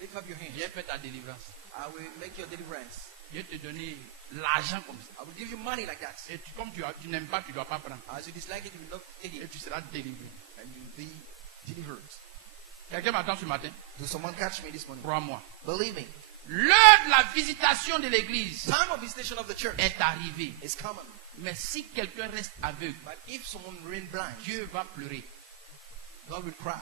Lift up your hands. J'ai fait ta délivrance. I will make your deliverance. Je vais te donner l'argent comme ça. I will give you money like that. Et comme tu n'aimes pas, tu ne dois pas prendre. As you dislike it, you will not take Et it. tu seras délivré. And you will be delivered. Quelqu'un m'attend ce matin? Do someone catch me this morning? Crois-moi. Believe me. L'heure de la visitation de l'église Time of visitation of the church est arrivée. is common. Mais si quelqu'un reste aveugle, But if someone remain blind, Dieu va pleurer. God will cry.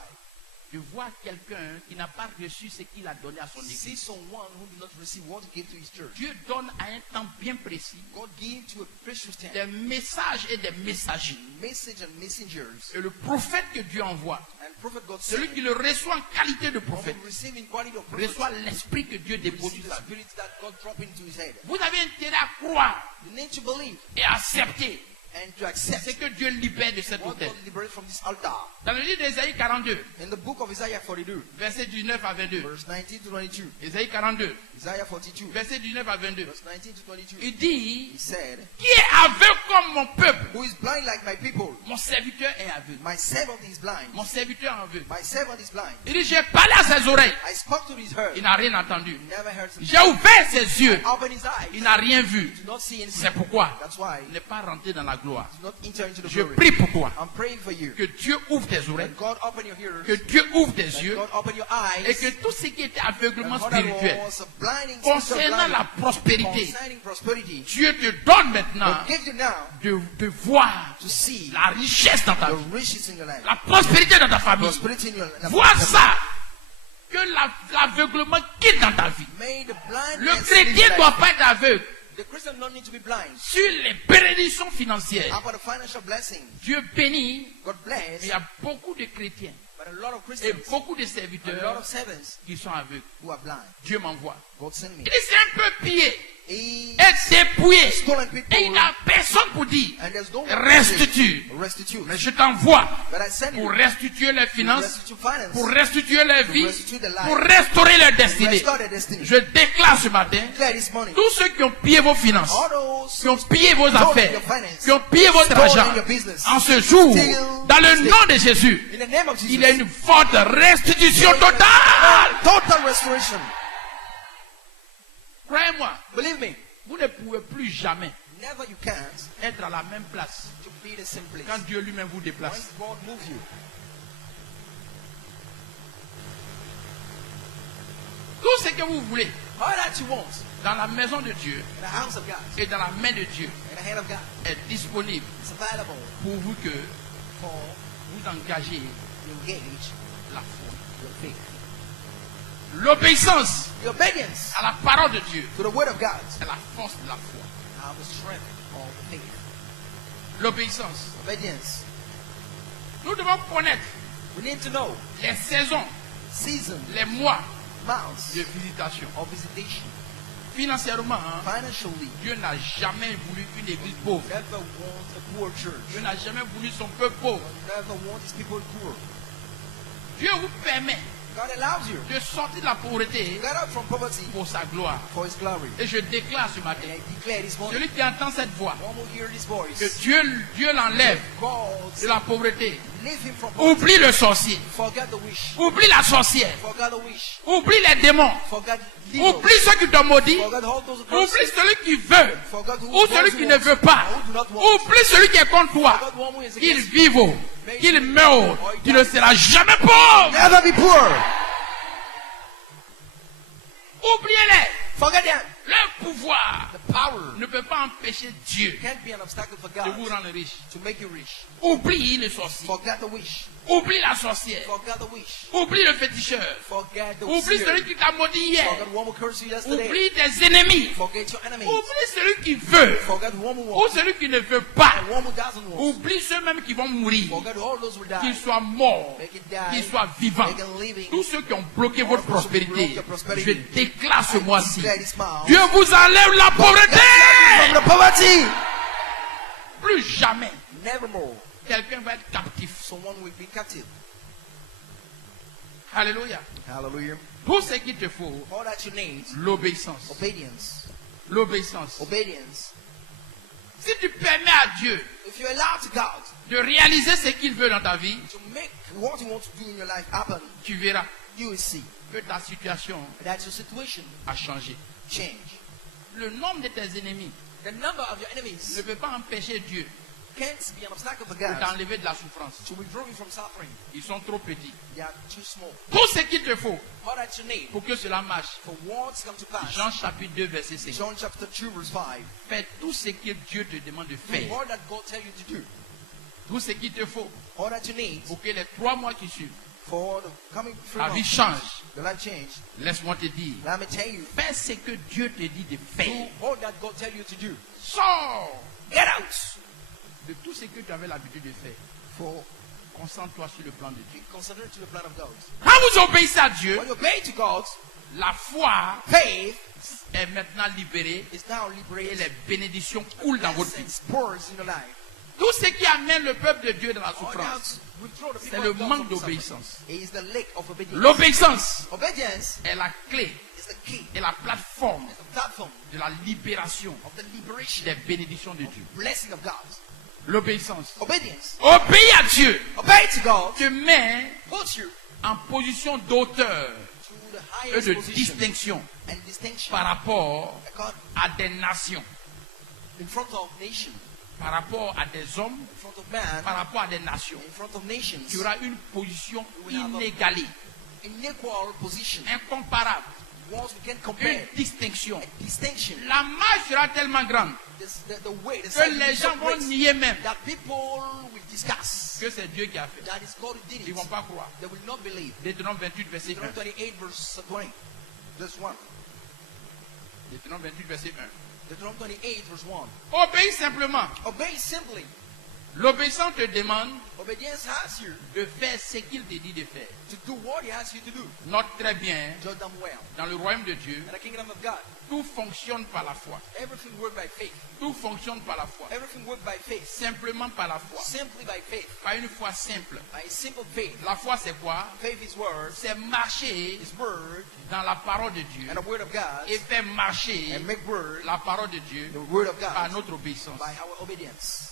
De voir quelqu'un qui n'a pas reçu ce qu'il a donné à son See église. someone who did not receive what he gave to his church. Dieu donne à un temps bien précis God gave to a precious time des messages et des messagers. message and messengers. Et le prophète que Dieu envoie, And prophet God celui sent, qui le reçoit en qualité de prophète, will receive in quality of prophet, reçoit l'esprit que Dieu dépose receive sur the sa vie. spirit that God dropped into his head. Vous avez intérêt à croire You need to believe et accepter and to accept ce que Dieu libère de cet what autel. God liberated from this altar. Dans le livre d'Ésaïe 42, In the book of Isaiah 42, verset 19 à 22. verse 19 to 22. Ésaïe 42, Isaiah 42, verset 19 à 22. verse 19 to 22. Il dit, He said, qui est aveugle comme mon peuple? who is blind like my people? Mon serviteur est aveugle. My servant is blind. Mon serviteur est aveugle. My servant is blind. Il dit, j'ai parlé à ses oreilles. I spoke to his heart. Il n'a rien entendu. He never heard something. J'ai ouvert ses yeux. Open his eyes. Il n'a rien vu. Do not see anything. C'est pourquoi That's why il n'est pas rentré dans la gloire. do not enter into the Je glory. prie pour toi. I'm praying for you. Que Dieu ouvre tes oreilles. That God open your ears. Que Dieu ouvre tes That yeux. God open your Et eyes. que tout ce qui était aveuglement And whatever spirituel, was a blinding concernant spiritual la blinding, prospérité, concerning prosperity, Dieu te donne maintenant God give you now de voir to see la richesse dans ta the vie, riches in your life. la prospérité dans ta famille. Prosperity in your life. Vois ça. Que l'aveuglement quitte dans ta vie. May the blindness Le in chrétien your ne doit life. pas être aveugle The Christian don't need to be blind. sur les bénédictions financières. About the financial blessing, Dieu bénit, God mais bless, il y a beaucoup de chrétiens but a lot of et Christians, beaucoup de a lot serviteurs of servants qui sont aveugles. who are blind. Dieu m'envoie. God send me. Il dit c'est un peu pillé, He être dépouillé. stolen people, Et il n'a personne pour dire and there's no one to restitue. say, restitute. Mais je t'envoie But I send pour you restituer les to finances, restitute finance, pour restituer les vies, restitute the life, pour restaurer leur destinée. restore their destiny. Je déclare ce matin, Declare this morning, tous ceux qui ont pillé vos finances, all those qui ont pillé vos stolen affaires, your finance, qui ont pillé votre stolen argent, your business, en ce jour, still dans le stay. nom de Jésus, in the name of Jesus, il y a une forte restitution totale. total restoration. Croyez-moi, Believe me, vous ne pouvez plus jamais never you can't être à la même place to be the same place. quand Dieu lui-même vous déplace. Once God moves you, Tout ce que vous voulez all that you want dans la maison de Dieu in the house of God, et dans la main de Dieu in the hand of God, est disponible it's available pour vous que for vous engagez you engage la foi. your faith. L'obéissance The obedience à la parole de Dieu to the word of God, est la force de la foi. have the strength of faith. L'obéissance. Obedience. Nous devons connaître We need to know les saisons, season, les mois months de visitation. of visitation. Financièrement, hein, Financially, Dieu n'a jamais voulu une église pauvre. never want a poor church. Dieu n'a jamais voulu son peuple pauvre. Never want his people poor. Dieu vous permet God allows you de sortir de la pauvreté to get out from poverty pour sa gloire. for his glory. Et je déclare ce matin, And I declare this morning, celui qui entend cette voix, one will hear this que voice. Dieu l'enlève God de la pauvreté. leave him from poverty. Oublie le sorcier. Forget the wish. Oublie la sorcière. Forget the wish. Oublie les démons. Forget evil. Oublie ceux qui t'ont maudit. Forget all those Oublie curses. celui qui veut. Forget who Ou celui qui ne veut pas. Oublie celui qui est contre toi. Forget one who is Qu'il against you. vive, qu'il meure, tu ne seras jamais pauvre. Never be poor. Oubliez-les. Forget them. Leur pouvoir The power ne peut pas empêcher Dieu can't be an obstacle for de vous God rendre riche. to make you rich. Oublie le sorcier. Forget the wish. Oublie la sorcière. Forget the wish. Oublie le féticheur. Forget the Oublie seer. celui qui t'a maudit hier. Forget the one who cursed you yesterday. Oublie tes ennemis. Forget your enemies. Oublie celui qui veut Forget the one who ou wants. celui qui ne veut pas. The one who doesn't want. Oublie ceux-mêmes qui vont mourir. Forget all those who Qu'ils die. soient morts, Make it qu'ils die. soient vivants. Make it living. Tous ceux qui ont bloqué votre prospérité, je déclare ce I mois-ci. declare this month. Dieu vous enlève la pauvreté. From the poverty. Plus jamais, Nevermore. quelqu'un va être captif. Someone will be captive. Alléluia. Hallelujah. Tout ce qu'il te faut, All that you need. l'obéissance. Obedience. L'obéissance. Obedience. Si tu permets à Dieu If you allow to God de réaliser ce qu'il veut dans ta vie, to make what you want to do in your life happen, tu verras you will see que ta situation that your situation a changé. change. Le nombre de tes ennemis The number of your ne enemies peut pas empêcher Dieu can't be an obstacle for de God t'enlever de la souffrance. to withdraw you from suffering. Ils sont trop petits. They are too small. Tout ce qu'il te faut All that you need pour que cela marche. for what's come to pass. Jean chapitre 2 verset 5. John chapter 2 verse 5. Fais tout ce que Dieu te demande de Do faire. all that God tell you to do. Tout ce qu'il te faut All that you need pour que les 3 mois qui suivent, for the coming 3 ta vie months, change. the life change. Laisse-moi te dire. Let me tell you. Fais ce que Dieu te dit de Do faire. all that God tell you to do. Sors Get out. de tout ce que tu avais l'habitude de faire. For Concentre-toi sur le plan de Dieu. consider to the plan of God. Quand vous obéissez à Dieu, When you obey to God, la foi faith est maintenant libérée is now et liberated. les bénédictions coulent dans votre vie. Blessings pours in your life. Tout ce qui amène le peuple de Dieu dans la All souffrance, that withdraw the c'est people le of God manque from suffering d'obéissance. is the lack of obedience. L'obéissance Obedience est la clé is the key, et la plateforme is the platform de la libération of the liberation, des bénédictions de Dieu. blessing of God. L'obéissance. Obedience. Obéis à Dieu Obey to God te met puts you en position d'auteur to the et highest de position distinction and distinction par rapport God à des nations, in front of nations, par rapport à des hommes, in front of man, par rapport à des nations. in front of nations, Tu auras une position inégalée, in equal position. incomparable, Once we can une compare distinction. distinction, La marche sera tellement grande the way, the que size les is gens so vont great nier même that people will discuss que c'est Dieu qui a fait. that is God who did Ils it. ne vont pas croire. They will not believe. Deutéronome 28, verset 1. Deuteronomy 28 verse 20. Verse 1. Deutéronome 28, verset 1. Deuteronomy 28 verse 1. Obéis simplement. Obey simply. L'obéissance te demande Obedience asks you de faire ce qu'il te dit de faire. to do what he asks you to do. Note très bien, Judge them well. dans le royaume de Dieu, In the kingdom of God, tout fonctionne par la foi. everything works by faith. Tout fonctionne par la foi. Everything works by faith. Simplement par la foi. Simply by faith. Pas une foi simple. By simple faith. La foi, c'est quoi? Faith is word. C'est marcher Is word dans la parole de Dieu and the word of God. et faire marcher And make word la parole de Dieu the word of par God notre obéissance. by our obedience.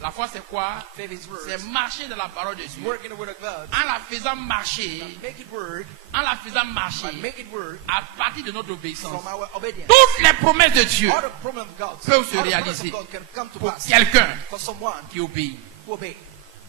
La foi, c'est quoi? Faith is word. C'est marcher dans la parole de Dieu. Work in the word of God. En la faisant marcher, Make it word. en la faisant marcher, But make it word à partir de notre obéissance, from our obedience. toutes les promesses de Dieu All the problem of God, peuvent se all the promise réaliser of God can come to pour pass quelqu'un for someone qui obéit. who obey.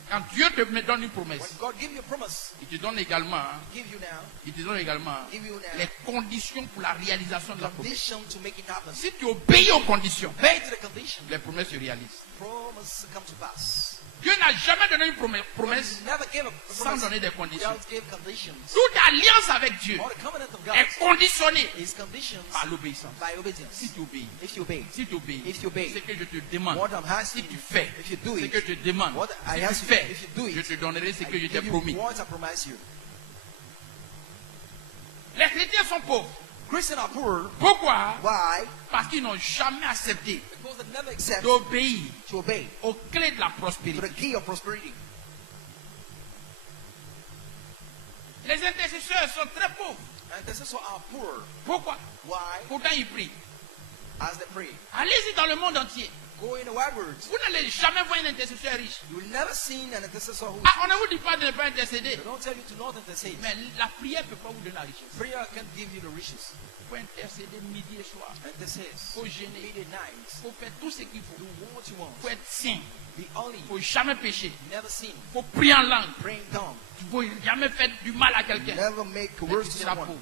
Quand Dieu te donne une promesse, When God give you a promise, il te donne également, give you now, il te donne également give you now les conditions pour la réalisation de la promesse. condition to make it happen. Si tu obéis aux conditions, Obey to the condition. les promesses se réalisent. Promise come to pass. Dieu n'a jamais donné une promesse He never gave a sans promise donner des conditions. without give conditions. Toute alliance avec Dieu All the covenant of God est conditionnée is conditions par l'obéissance. by obedience. Si tu obéis, If you obey, si tu obéis, If you obey, ce que je te demande, what I'm asking si tu you, fais, if you do ce it, que je te demande, what I si ask tu you, fais, if you do it, je te donnerai ce I que je t'ai give you promis. what I promise you. Les chrétiens sont pauvres. Christians are poor. Pourquoi? Why? Parce qu'ils n'ont jamais accepté Because they never accept d'obéir to obey aux clés de la to the prospérité. key of prosperity. Les intercesseurs sont très pauvres. And this is are poor. Pourquoi? Why? Pourtant ils prient. As they pray. Allez-y dans le monde entier. Go in the wide words. Vous n'allez jamais voir un intercesseur riche. You will never see an intercessor who Ah, on ne vous dit pas de ne pas intercéder. they don't tell you to not intercede. Mais la prière ne peut pas vous donner la richesse. Prayer can't give you the riches. Il faut intercéder midi et soir. Intercede. Il faut jeûner. Late at night. Il faut faire tout ce qu'il faut. Do what you want. Il faut être saint. Be holy. Il ne faut jamais pécher. Never sin. Il faut prier en langue. Praying tongue. Il ne faut jamais faire du mal à quelqu'un. Never make Mais words tu to seras someone. pauvre.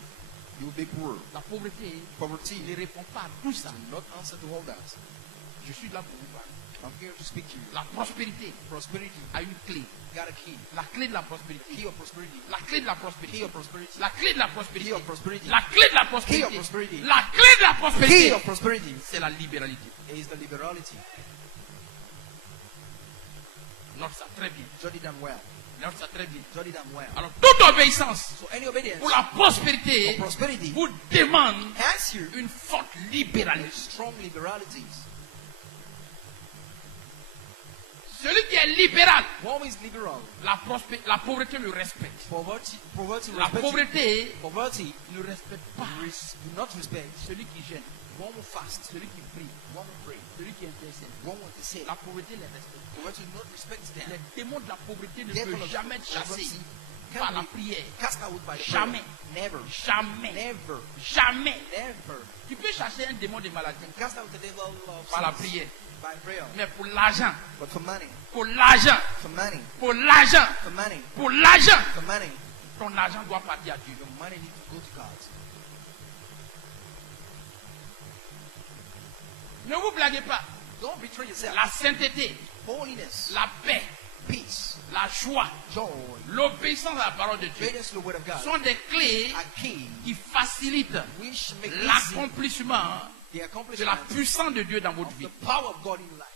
you will be poor. La pauvreté Poverty ne répond pas à tout ça. will not answer to all that. Je suis là pour vous parler. I'm here to speak to you. La prospérité Prosperity a une clé. got a key. La clé de la prospérité. Key of prosperity. La clé de la Key prospérité. of prosperity. La clé de la Key prospérité. of prosperity. La clé de la Key prospérité. of prosperity. La clé de la Key prospérité, of prosperity c'est la libéralité. is the liberality. Note ça très bien. Jot it down well. Note ça très bien. Jot it down well. Alors, toute obéissance So any obedience pour la for prospérité prosperity vous demande has here une forte a libéralité. strong liberalities. Celui qui est libéral, One is liberal. la pauvreté le respecte. Poverty La respects pauvreté poverty ne respecte pas do not respect. celui qui gêne, One will fast. celui qui prie, One will pray. celui qui intercède. One will say. La pauvreté les respecte. Poverty do not respect them. Les démons de la pauvreté ne Devil peuvent of jamais être chassés poverty par can la be prière. cast out by Jamais. prayer. Never. Jamais. Never. Jamais. Never. Tu peux chasser un démon de maladie Cast out the devil of par la sins prière. by prayer. Mais pour l'argent, But for money, pour l'argent, for money, pour l'argent, for money, pour l'argent, for money, ton argent doit partir à Dieu. your money needs to go to God. Ne vous blaguez pas. Don't betray yourself. La sainteté, Holiness, la paix, peace, la joie, joy, l'obéissance à la parole de Dieu obedience to the word of God sont des clés are key qui facilitent which make easy l'accomplissement the de la accomplishment puissance de Dieu dans votre of vie. the power of God in life.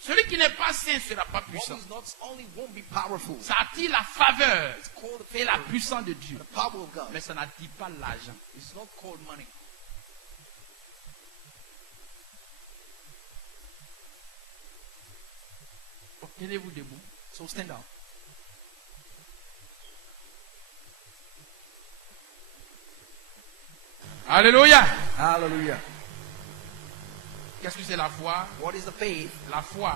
Celui qui n'est pas saint ne sera pas One puissant. is not only won't be powerful, Ça attire la faveur it's called the et la favor, puissance de Dieu. the power of God. Mais ça n'attire pas l'argent. It's not called money. Tenez-vous debout. So stand up. Alléluia. Hallelujah. Qu'est-ce que c'est la foi? What is the faith? La foi,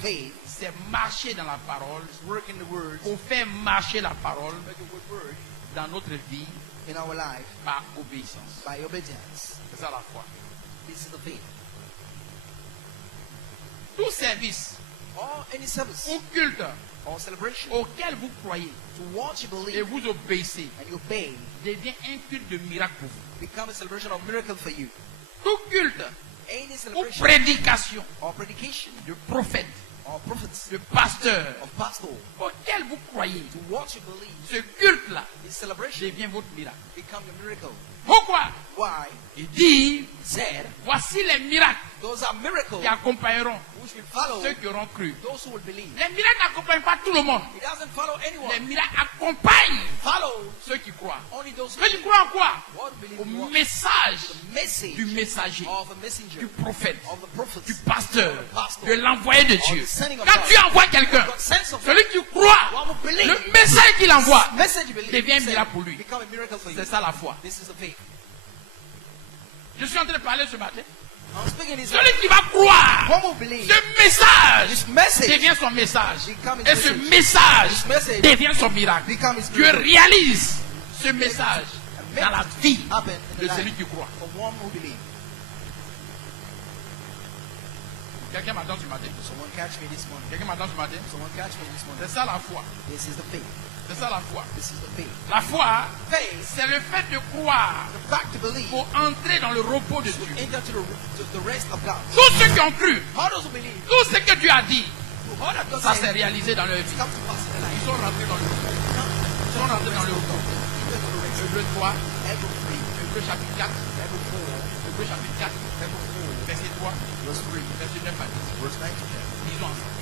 Faith c'est marcher dans la parole is work in the words, pour faire marcher la parole make a good word dans notre vie in our life par obéissance. by obedience. C'est ça la foi. This is the faith. Tout service Or any service ou culte or celebration auquel vous croyez to what you et believe vous obéissez and you obey devient un culte de miracle pour vous. become a celebration of miracle for you. Tout culte Any ou celebration prédication or predication de prophète, or prophets de pasteur of pastor auquel vous croyez, to what you believe, ce culte-là this celebration devient votre miracle. become a miracle. Pourquoi? Why? Il dit, Said voici les miracles those are miracles qui accompagneront which will follow ceux qui auront cru. those who will believe. Les miracles n'accompagnent pas tout le monde. It doesn't follow anyone. Les miracles accompagnent Follow ceux qui croient. only those who Ceux qui believe. croient en quoi? What believe Au in what? message The message du messager, of a messenger, du prophète, of the prophet, du pasteur, of the pastor, de l'envoyé de Dieu. the sending of Quand God. tu envoies quelqu'un, God sends of celui qui croit, one who believes. le message qu'il envoie Message you believe devient un said, miracle pour lui. become a miracle for you. C'est ça la foi. This is the faith. Je suis en train de parler ce matin. I'm speaking this. Celui qui va croire, One who believes. ce message This message devient son message. become his Et ce message. message This message devient son miracle. become his Dieu miracle. réalise ce message dans la vie Happen in the de life celui qui croit. of one who believes. Quelqu'un m'attend ce matin. Someone catch me this morning. Quelqu'un m'attend ce matin. Someone catch me this morning. C'est ça la foi. This is the faith. C'est ça la foi. This is the faith. La foi, Faith, c'est le fait de croire the fact to believe, pour entrer dans le repos de to Dieu. enter to the rest of God. Tous ceux qui ont cru, How those who believe, tout ce que Dieu a dit, to all that God ça s'est said, réalisé dans leur vie. come to pass in the Ils life. sont rentrés dans le repos. Ils sont rentrés dans le repos. Enter to the rest. Hébreu 3, Hebrew 3, Hébreu chapitre 4, Hebrew 4, Hébreu chapitre 4, Hebrew 4, verset 3, verse 3, verset 9 à 10. verse 9 to 10. Lisons ensemble.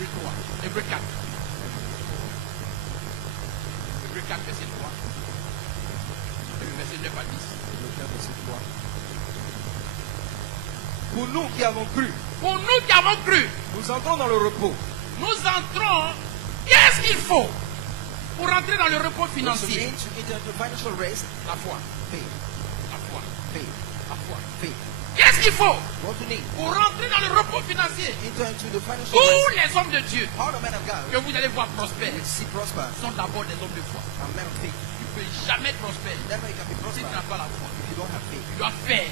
Hébreu 3, Hébreu 4. Hébreu 4, verset 3. Verset 9 à 10. Hebrew 4, verset 3. Pour nous qui avons cru, Pour nous qui avons cru, nous entrons dans le repos. nous entrons. Qu'est-ce qu'il faut pour entrer dans le repos So financier? mean to enter into financial rest, La foi, faith, la foi, faith, la foi. faith. Qu'est-ce qu'il faut What you need, pour rentrer dans le repos financier? enter into the financial Tous rest. les hommes de Dieu All the men of God que vous allez voir prospères will see prosper sont d'abord des hommes de foi. are men of faith. Tu ne peux jamais prospérer Never you can be si tu prosper n'as pas la foi. if you don't have faith. Tu dois faire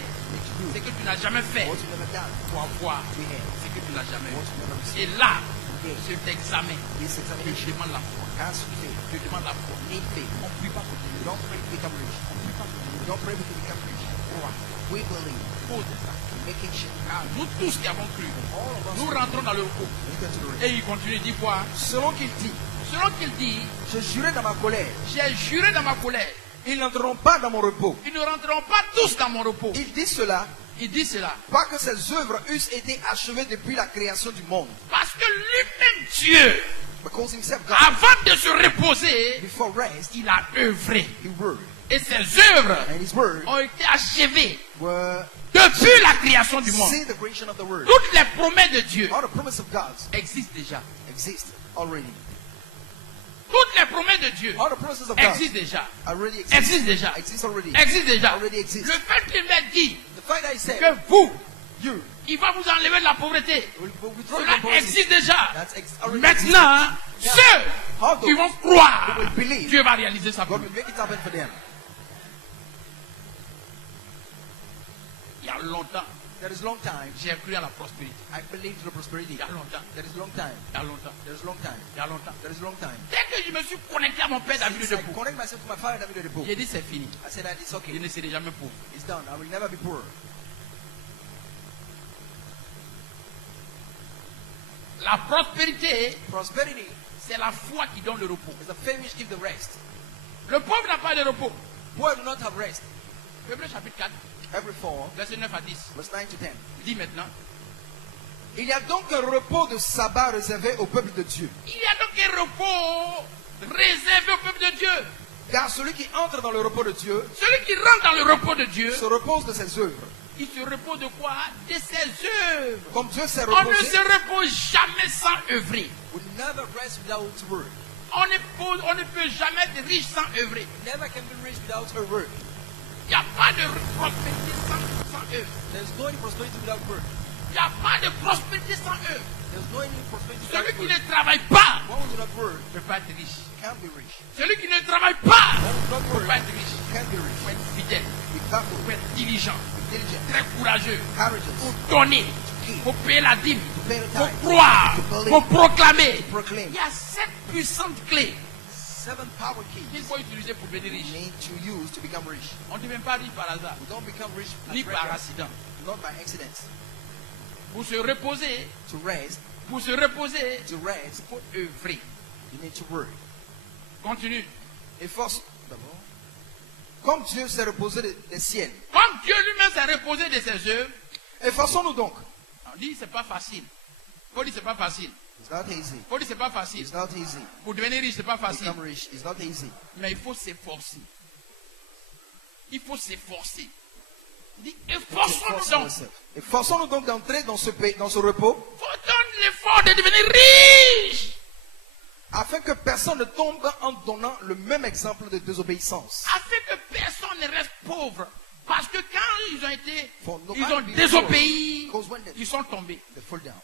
ce que tu n'as jamais fait What you never done, pour avoir we have. ce que tu n'as jamais What eu. you never received. Et là, Okay. cet examen, This je examination demande la foi. has faith. Je demande la foi. Need faith. On ne prie pas pour You Dieu. don't pray to become rich. On ne prie pas Don't pray to become rich. Crois. We believe. Pose ça. Making sure. Car nous tous qui avons cru, All of us nous rentrons dans le repos. enter to the rest. Et il continue, il dit quoi? Selon qu'il dit, Selon qu'il dit, je jurais dans ma colère, j'ai juré dans ma colère, ils n'entreront pas dans mon repos. ils ne rentreront pas tous dans mon repos. Il dit cela, Il dit cela. pas que ses œuvres eussent été achevées depuis la création du monde. Parce que lui-même Dieu, Because himself, God, avant de se reposer, before rest, il a œuvré. he worked. Et ses œuvres And his word ont été achevées were depuis la création du monde. since the creation of the world. Toutes les promesses de Dieu All the promises of God existent déjà. exist already. Toutes les promesses de Dieu All the promises of God existent déjà. already exist. Existe déjà. Exist already. Existe déjà. Already exist. Le fait qu'il m'a dit The fact that he said, que vous, you il va vous enlever de la pauvreté. will withdraw Cela your poverty. existe déjà. That's already Maintenant, ceux qui vont croire, who will believe, Dieu va réaliser sa God promesse. will make it happen for them. Il y a longtemps, There is long time. j'ai cru à la prospérité. I believe to the prosperity. Il y a longtemps. There is long time. Il y a longtemps. There is long time. Il y a longtemps. There is long time. Dès que je me suis connecté à mon père David Since I de Pau, connect myself to my father David Oyedepo, j'ai dit c'est fini. I said that it's Je okay. ne serai jamais pauvre. It's done. I will never be poor. La prospérité, Prosperity c'est la foi qui donne le repos. is the faith which gives the rest. Le pauvre n'a pas de repos. Poor do not have rest. Hébreux chapitre 4, Every fall, verset 9 à 10. verse 9 to 10. Il dit maintenant, Il y a donc un repos de sabbat réservé au peuple de Dieu. il y a donc un repos réservé au peuple de Dieu. Car celui qui entre dans le repos de Dieu Celui qui rentre dans le repos de Dieu, se repose de ses œuvres. il se repose de quoi? De ses œuvres. Comme Dieu s'est On ne reposé, se repose jamais sans œuvrer. we never rest without work. On ne peut jamais être riche sans œuvrer. Never can be rich without her work. Il n'y a pas de prospérité sans œuvre. There's no any prosperity without work. Il n'y a pas de prospérité sans œuvre. There's no any prosperity Celui without qui work. ne travaille pas One who do not work ne peut pas être riche. can't be rich. Celui qui ne travaille pas One who do not ne peut work pas être riche. can't be Il rich. faut être fidèle, Be il faithful, faut être diligent, be diligent, très courageux, courageous, faut donner, faut payer la dîme, pay the faut tithe, croire, to believe, faut proclamer. to proclaim. Il y a 7 puissantes clés 7 power qu'il keys faut utiliser pour devenir you riche. need to use to become rich. On ne devient pas riche par hasard, We don't become rich ni at par random, accident. not by accident. Pour se reposer, To rest, il to rest, faut œuvrer. you need to work. Continue. Efforce d'abord. Comme Dieu s'est reposé des siennes, Comme Dieu lui-même s'est reposé de ses œuvres, efforçons-nous donc. on dit c'est pas facile. Faut dire c'est pas facile. It's not easy. Faut dire c'est pas facile. It's not easy. Pour devenir riche, c'est pas facile. Become rich. It's not easy. Mais il faut s'efforcer. Il faut s'efforcer. Il dit, efforçons-nous donc. Efforçons-nous donc d'entrer dans ce pays, dans ce repos, Faut donner l'effort de devenir riche. afin que personne ne tombe en donnant le même exemple de désobéissance. Afin que personne ne reste pauvre. Parce que quand ils ont été, For no ils man ont be désobéi, poor, because when they ils sont tombés. fall down.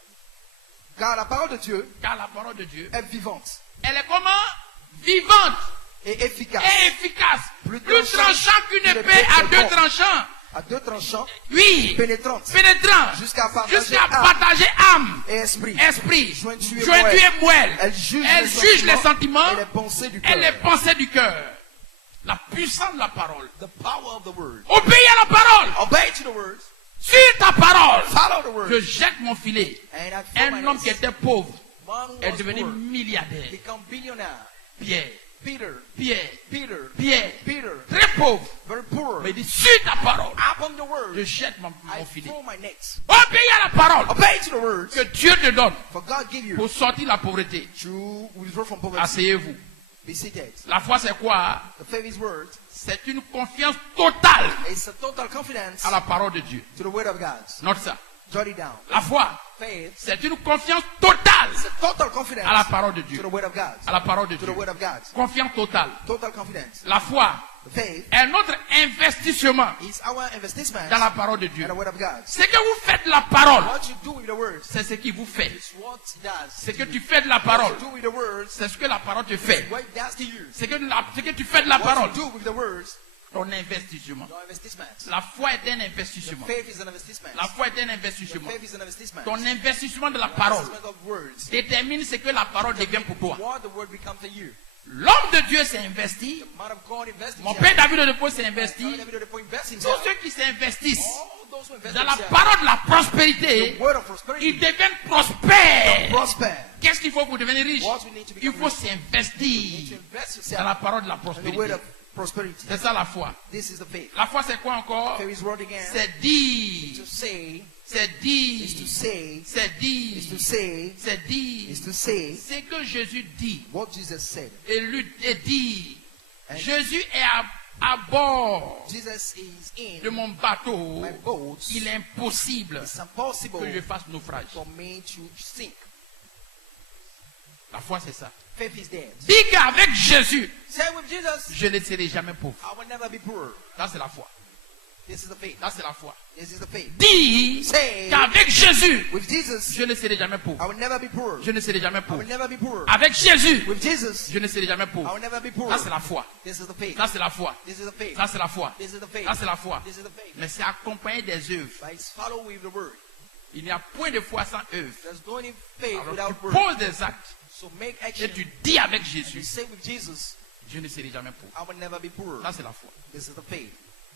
Car la parole de Dieu Car la parole de Dieu, est vivante elle est comment? Vivante et efficace. et efficace. Plus Plus tranchant qu'une épée à deux tranchants. À deux tranchants, Oui. pénétrante Pénétrant. Jusqu'à partager partager âme. et esprit. Esprit. Jointu Jointu et et moelle. Elle juge, Elle juge les sentiments et les pensées du et cœur. les pensées du cœur. La puissance de la parole. The power of the word. Obéis à la parole. Obey to the words. Suis ta parole. Follow the word. Je jette mon filet. And I throw my Un homme nets. qui était pauvre One who est was devenu poor milliardaire. become billionaire. Pierre. Peter. Pierre. Peter. Pierre. Peter. Très pauvre. Very poor. Mais il dit, suis ta parole. Upon the word. Je jette mon I filet. throw my nets. Obéis à la parole Obey to the words. que Dieu te donne For God give you pour sortir la pauvreté. to withdraw from poverty. Asseyez-vous. Be seated. La foi, c'est quoi? The faith is word. C'est une confiance totale It's a total confidence à la parole de Dieu. to the word of God. Note ça. Jot it down. La foi, Faith. c'est une confiance totale It's a total confidence à la parole de to Dieu. the word of God. À la parole de To the Dieu. word of God. Confiance totale. Total confidence. La foi The faith est notre investissement is our investment dans la parole de Dieu. in the word of God. Ce que vous faites de la parole, What you do with the words c'est ce qui vous fait. is what it does. Ce que tu fais de la What parole, you do with the words c'est ce que la parole te fait. is what it does to you. Ce que tu fais de la parole, What you do with the words, ton investissement. your investment. La foi est un The investissement. faith is an investment. La foi est un The investissement. faith is an investment. Ton investissement de la parole Investment of words. détermine ce que la parole devient pour toi. What the word becomes to you. L'homme de Dieu s'est investi. The man of God invested. Mon père David Oyedepo s'est investi. David Oyedepo invest Tous himself. ceux qui s'investissent All those who invest dans la themselves. parole de la prospérité, The word of prosperity. ils deviennent prospères. Prosper. Qu'est-ce qu'il faut pour devenir riche? What we need to Il become faut rich. You need s'investir to invest dans yourself la parole de la in the word prospérité. of prosperity. C'est ça la foi. This is the faith. La foi, c'est quoi encore? Here is word again. C'est dire. To say C'est is to dire. say C'est is to dire. say C'est dire. is to say C'est que Jésus dit. what Jesus said. Et dit. And Jésus est à bord Jesus is in de mon bateau. my boat. Il est impossible It's impossible que je fasse naufrage. for me to sink. La foi, c'est ça. Faith is dead. Dis qu'avec Jésus, Say with Jesus, je ne serai jamais pauvre. I will never be poor. Ça, c'est la foi. This is the faith. Ça, c'est la foi. This is the faith. Dis Say qu'avec Jésus, with Jesus, je ne serai jamais I pauvre. will never be poor. Je ne serai jamais I pauvre. will never be poor. Avec Jésus, With Jesus, je ne serai jamais I pauvre. will never be poor. Ça, c'est la foi. This is the faith. Ça, c'est la foi. This is the faith. Ça, c'est la foi. This is the faith. Ça, c'est la foi. This is the faith. Mais c'est accompagné des œuvres. But it's follow with the word. Il n'y a point de foi sans œuvre. There's no any faith Alors, without tu word. poses des actes So make et action. tu dis avec You Jésus, say with Jesus, je ne serai jamais pauvre. I will never be poor. Ça, c'est la foi. This is the faith.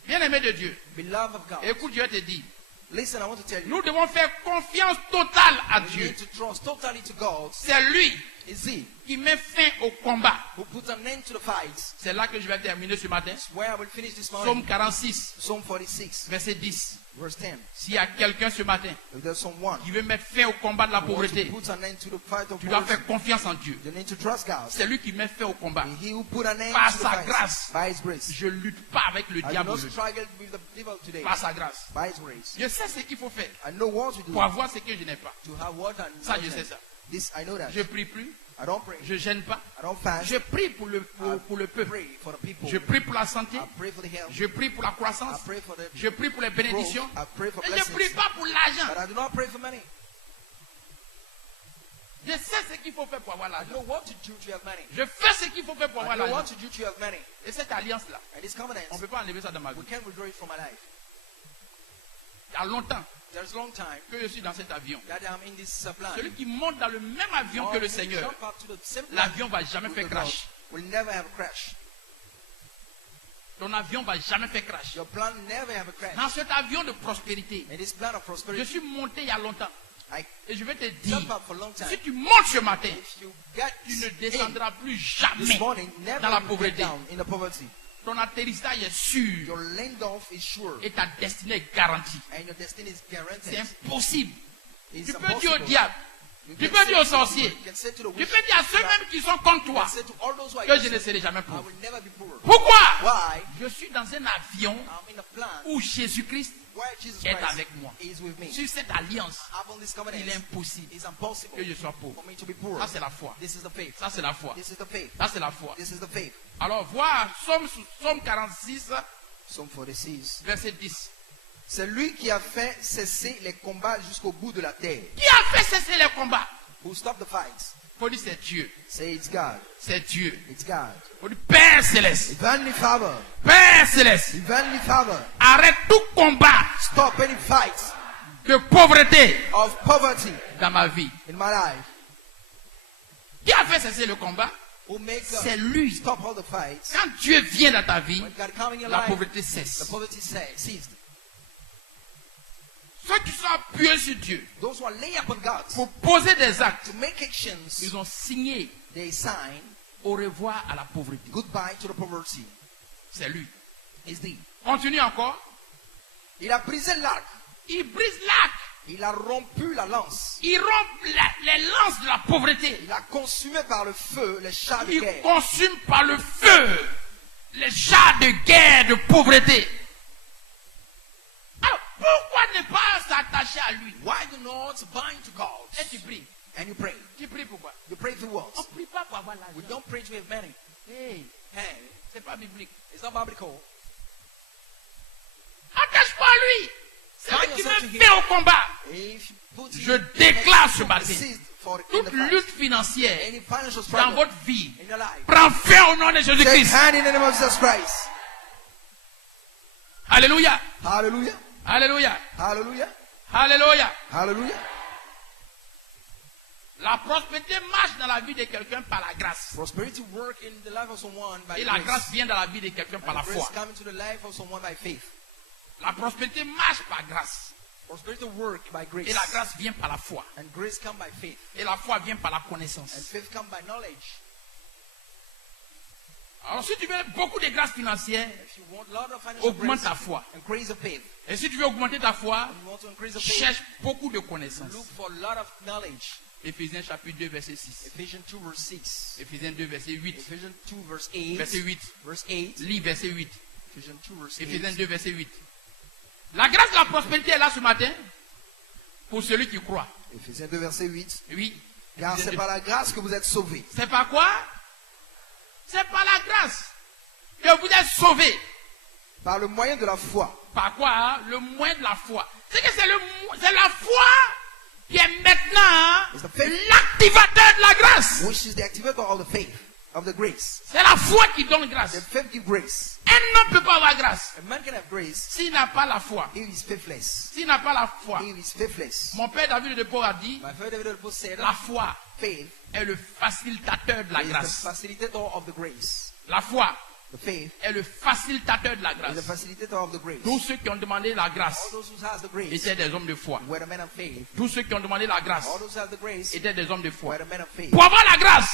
Bien-aimé de Dieu, Beloved of God. écoute, Dieu te dit, Listen, I want to tell you. nous devons faire confiance totale à We Dieu. need to trust totally to God. C'est lui Is He qui met fin au combat. who put an end to the fights. C'est là que je vais terminer ce matin. Where I will finish this Psaume morning. 46, Psalm 46, verset 10. verse 10. S'il y a quelqu'un ce matin If there's someone qui veut mettre fin au combat de la who wants to pauvreté, put an end to the fight of tu dois poverty, faire confiance en Dieu. you need to trust God. C'est lui qui met fin au combat. And He who put an end Par to the sa fight grâce. by His grace. Je ne lutte pas avec le I do diable not aujourd'hui. struggle with the devil today. Par sa grâce. By His grace. Je sais ce qu'il faut faire I know what to do pour avoir ce que je n'ai pas. to have what and Ça, je sais ça. this. I know that. Je prie plus, I don't pray. je gêne pas. I don't fast. Je prie pour le I peuple. pray for the people. Je prie pour la santé. I pray for the health. Je prie pour la I croissance. pray for the Je prie pour les growth. bénédictions. I pray for Et je ne blessings. prie pas pour l'argent. But I do not pray for money. Je sais ce qu'il faut faire pour avoir I l'argent. know what to do to have money. Je fais ce qu'il faut faire pour I avoir know what l'argent. to do to have money. Et cette alliance-là, And this covenant, on ne peut pas enlever ça dans ma vie. we can't withdraw it from my life. Il y a longtemps There's a long time que je suis dans cet avion. that I'm in this plan. Celui qui monte dans le même avion que Or le we Seigneur, jump up to the same plan l'avion va jamais with faire the Lord. crash. Will never have a crash. Ton avion va jamais faire crash. Your plan never have a crash. Dans cet avion de prospérité, And this plan of je prosperity, suis monté il y a longtemps. I Et je vais te dire, jump up for a long time. si tu montes ce matin, If you get tu ne in descendras plus this jamais. morning, never dans la will get pauvreté. down in the poverty. Ton atterrissage est sûr Your land off is sure. et ta destinée est garantie. And your destiny is C'est guaranteed. impossible. It's Tu peux dire au impossible. diable, You tu can peux say dire aux to the sorciers, wicked, you can say to the tu wicked, peux dire à ceux-mêmes qui sont contre you toi can say to all those who are que je ne against serai jamais you, I pauvre. will never be poor. Pourquoi? Why? Je suis dans un avion I'm in a plan où Jésus-Christ where Jesus est Christ avec moi. is with me. Sur cette alliance, Upon this covenant, il est impossible it's impossible que je sois pauvre. for me to be poor. Ça, c'est la foi. This is the faith. Ça, c'est la foi. This is the faith. Ça, c'est la foi. This is the faith. Alors, voir Psaume 46, Psalm 46. verset 10. C'est lui qui a fait cesser les combats jusqu'au bout de la terre. Qui a fait cesser les combats? Who stopped the fights? Faut dire c'est Dieu. Say it's God. C'est Dieu. It's God. Faut dire Père Céleste. Heavenly Father. Père Céleste. Heavenly Father. Arrête tout combat Stop any fights de pauvreté of poverty dans ma vie. in my life. Qui a fait cesser le combat? Who makes C'est lui. stop all the fights. Quand Dieu vient dans ta vie, When God comes in your la life, pauvreté the cesse. poverty ceased. Ceux qui sont appuyés sur Dieu Those who are laying upon God pour poser des actes, to make actions, ils ont signé they sign au revoir à la pauvreté. goodbye to the poverty. C'est lui. Is the Continue encore. Il a brisé l'arc. Il brise l'arc. Il a rompu la lance. Il rompt les lances de la pauvreté. Il a consumé par le feu les chars de Il guerre. consume par le feu les chars de guerre de pauvreté. Alors, pourquoi ne pas s'attacher à lui? Why do not bind to God? Et tu pries. And you pray. Tu pries pourquoi? You pray through what? On ne prie pas pour avoir We l'argent. don't pray to have money. Hey, Hey, c'est pas biblique. it's not biblical. Attache-toi à lui. C'est Bind lui qui yourself me to him. fait au combat. If you put Je déclare ce matin, ceased for in toute the fight, lutte financière any financial dans struggle votre vie in your life, prend fin au nom de take Jésus-Christ. hand in the name of Jesus Christ. Alléluia. Hallelujah. Alléluia. Hallelujah. Alléluia. Hallelujah. La prospérité marche dans la vie de quelqu'un par la grâce. Prosperity work in the life of someone by Et la grace. grâce vient dans la vie de quelqu'un par la And foi. grace come into the life of someone by faith. La prospérité marche par grâce. Prosperity work by grace. Et la grâce vient par la foi. And grace come by faith. Et la foi vient par la And connaissance. faith come by knowledge. Alors si tu veux beaucoup de grâce financière, If you want a lot of financial augmente grace, ta foi. increase the faith. Et si tu veux augmenter ta foi, And you want to increase the faith, cherche beaucoup de connaissances. look for a lot of knowledge. Éphésiens chapitre 2 verset 6. Ephesians 2 verse 6. Éphésiens 2 verset 8. Ephesians 2 verse 8. Verset 8. Verse 8. Lis verset 8. Ephesians 2 verse 8. Éphésiens 2 verset 8. La grâce de la prospérité est là ce matin pour celui qui croit. Ephésiens 2 verset 8. Oui. Car Éphésiens c'est 2. par la grâce que vous êtes sauvés. C'est pas quoi? C'est par la grâce que vous êtes sauvés. Par le moyen de la foi. Par quoi? Hein? Le moyen de la foi. C'est que c'est la foi qui est maintenant It's the faith. l'activateur de la grâce. Which is the activator of the faith. Of the grace. C'est la foi qui donne grâce. The faith gives grace. Un homme ne peut pas avoir grâce A man can have grace s'il n'a pas la foi. if he's faithless. S'il n'a pas la foi. If he's faithless. Mon père David de Pau a dit, My father David Oyedepo said, la foi faith est le facilitateur de la is the grâce. facilitator of the grace. La foi The faith est le facilitateur de la is the grâce. facilitator of the grace. Tous ceux qui ont demandé la All grâce those who has the grace étaient des hommes de foi. were the men of faith. Tous ceux qui ont demandé la grâce All those who have the grace étaient des hommes de foi. were the men of faith. Pour avoir la grâce,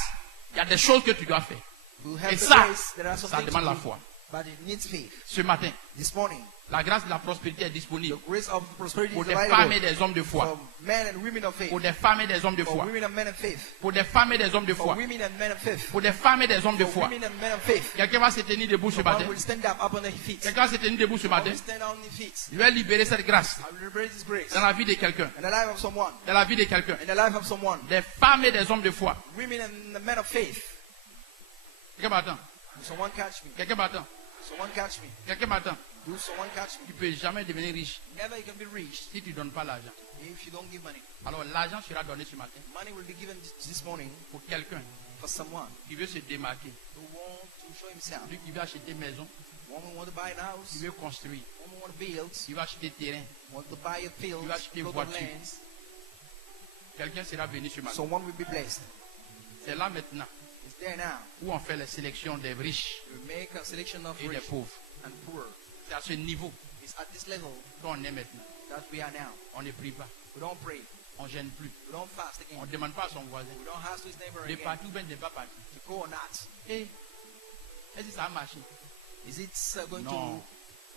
il y a des choses que tu dois faire. To have Et the ça, grace, there are some ça things demande to la do, foi. but it needs faith. Ce matin, This morning, la grâce de la prospérité est the disponible grace of prosperity pour is des femmes et available des hommes de foi. for men and women of faith. Pour des femmes et des hommes de For foi. women and men of faith. Pour des femmes et des hommes de For foi. women and men of faith. Pour des femmes et des hommes de For foi. women and men of faith. Quelqu'un va se tenir debout ce matin. Someone will stand up on their feet. Quelqu'un va se tenir debout ce matin. Will stand on their feet. Je vais libérer cette grâce I will liberate this grace dans la vie de quelqu'un. in the life of someone. Dans la vie de quelqu'un. In the life of someone. Des femmes et des hommes de foi. Women and the men of faith. Quelqu'un m'attend. Do someone catch me? Quelqu'un m'attend. Someone catch me? Quelqu'un m'attend. Do someone catch Tu me? ne peux jamais devenir riche Never you can be reached si tu ne donnes pas l'argent. if you don't give money. Alors l'argent sera donné ce matin Money will be given this morning pour quelqu'un for someone qui veut se démarquer. who wants to show himself. Celui qui veut acheter maison, One who want to buy an qui house. veut construire, One who want to build. qui veut acheter terrain. Want to buy a field. Tu vas acheter Plot of voiture. lands. Quelqu'un sera venu ce matin. Someone will be blessed. C'est là maintenant It's there now. où on fait la sélection des riches We make a selection of et des rich pauvres. and poor. C'est à ce niveau It's at this level qu'on est maintenant. that we are now. On ne prie pas, We don't pray. on gêne plus. We don't fast On again. ne demande pas à son voisin We don't ask to his neighbor de again partout, ben de pas partout. to go or not. Et est-ce que ça a marché? Is it going No. to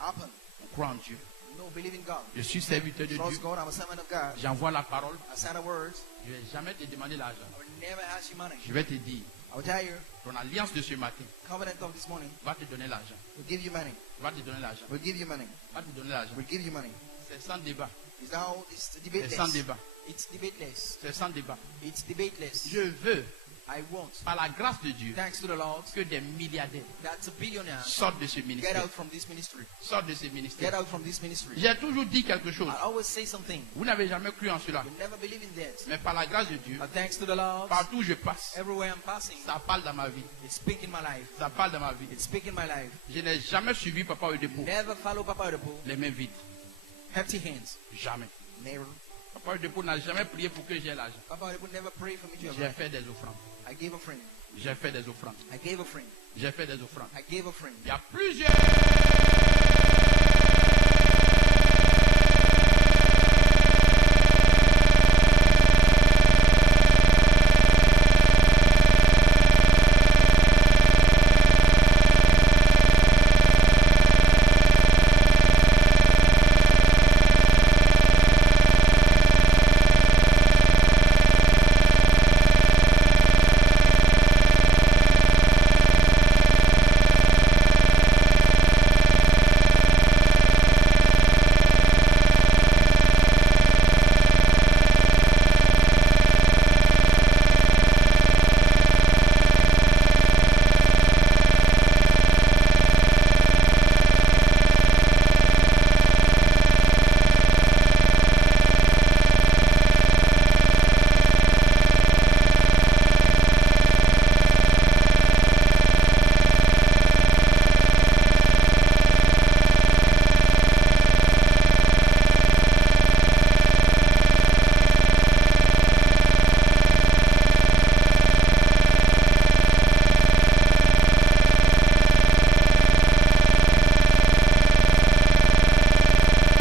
happen? On croit en Dieu. No, believe in God. Je suis serviteur de Dieu. Trust God. I'm a servant of God. J'envoie la parole. I send a word. Je ne vais jamais te demander l'argent. I will never ask you money. Je vais te dire, I will tell you, ton alliance de ce matin covenant of this morning va te donner l'argent. will give you money. Va te donner l'argent. Will give you money. Va te donner l'argent. Will give you money. C'est sans débat. It's now it's C'est debateless. sans débat. It's debateless. C'est sans débat. It's debateless. Je veux, I want, par la grâce de Dieu, thanks to the Lord, que des milliardaires that a billionaire sortent de ce get ministère. out from this ministry. Sortent de ce Get ministère. out from this ministry. J'ai toujours dit quelque chose. I always say something. Vous n'avez jamais cru en cela. You never believe in that. Mais par la grâce de Dieu, But thanks to the Lord, partout où je passe, everywhere I'm passing, ça parle dans ma vie. it's speaking my life. Ça parle dans ma vie. It's speaking my life. Je n'ai jamais suivi Papa Oyedepo Never follow Papa Oyedepo. les mains vides. Empty hands. Jamais. Never. Papa Oyedepo n'a jamais prié pour que j'ai l'argent. Papa Oyedepo never prayed for me to have J'ai life. fait des offrandes. I gave a friend. J'ai fait des offrandes. I gave a friend. J'ai fait des offrandes. I gave a friend. Il y a plusieurs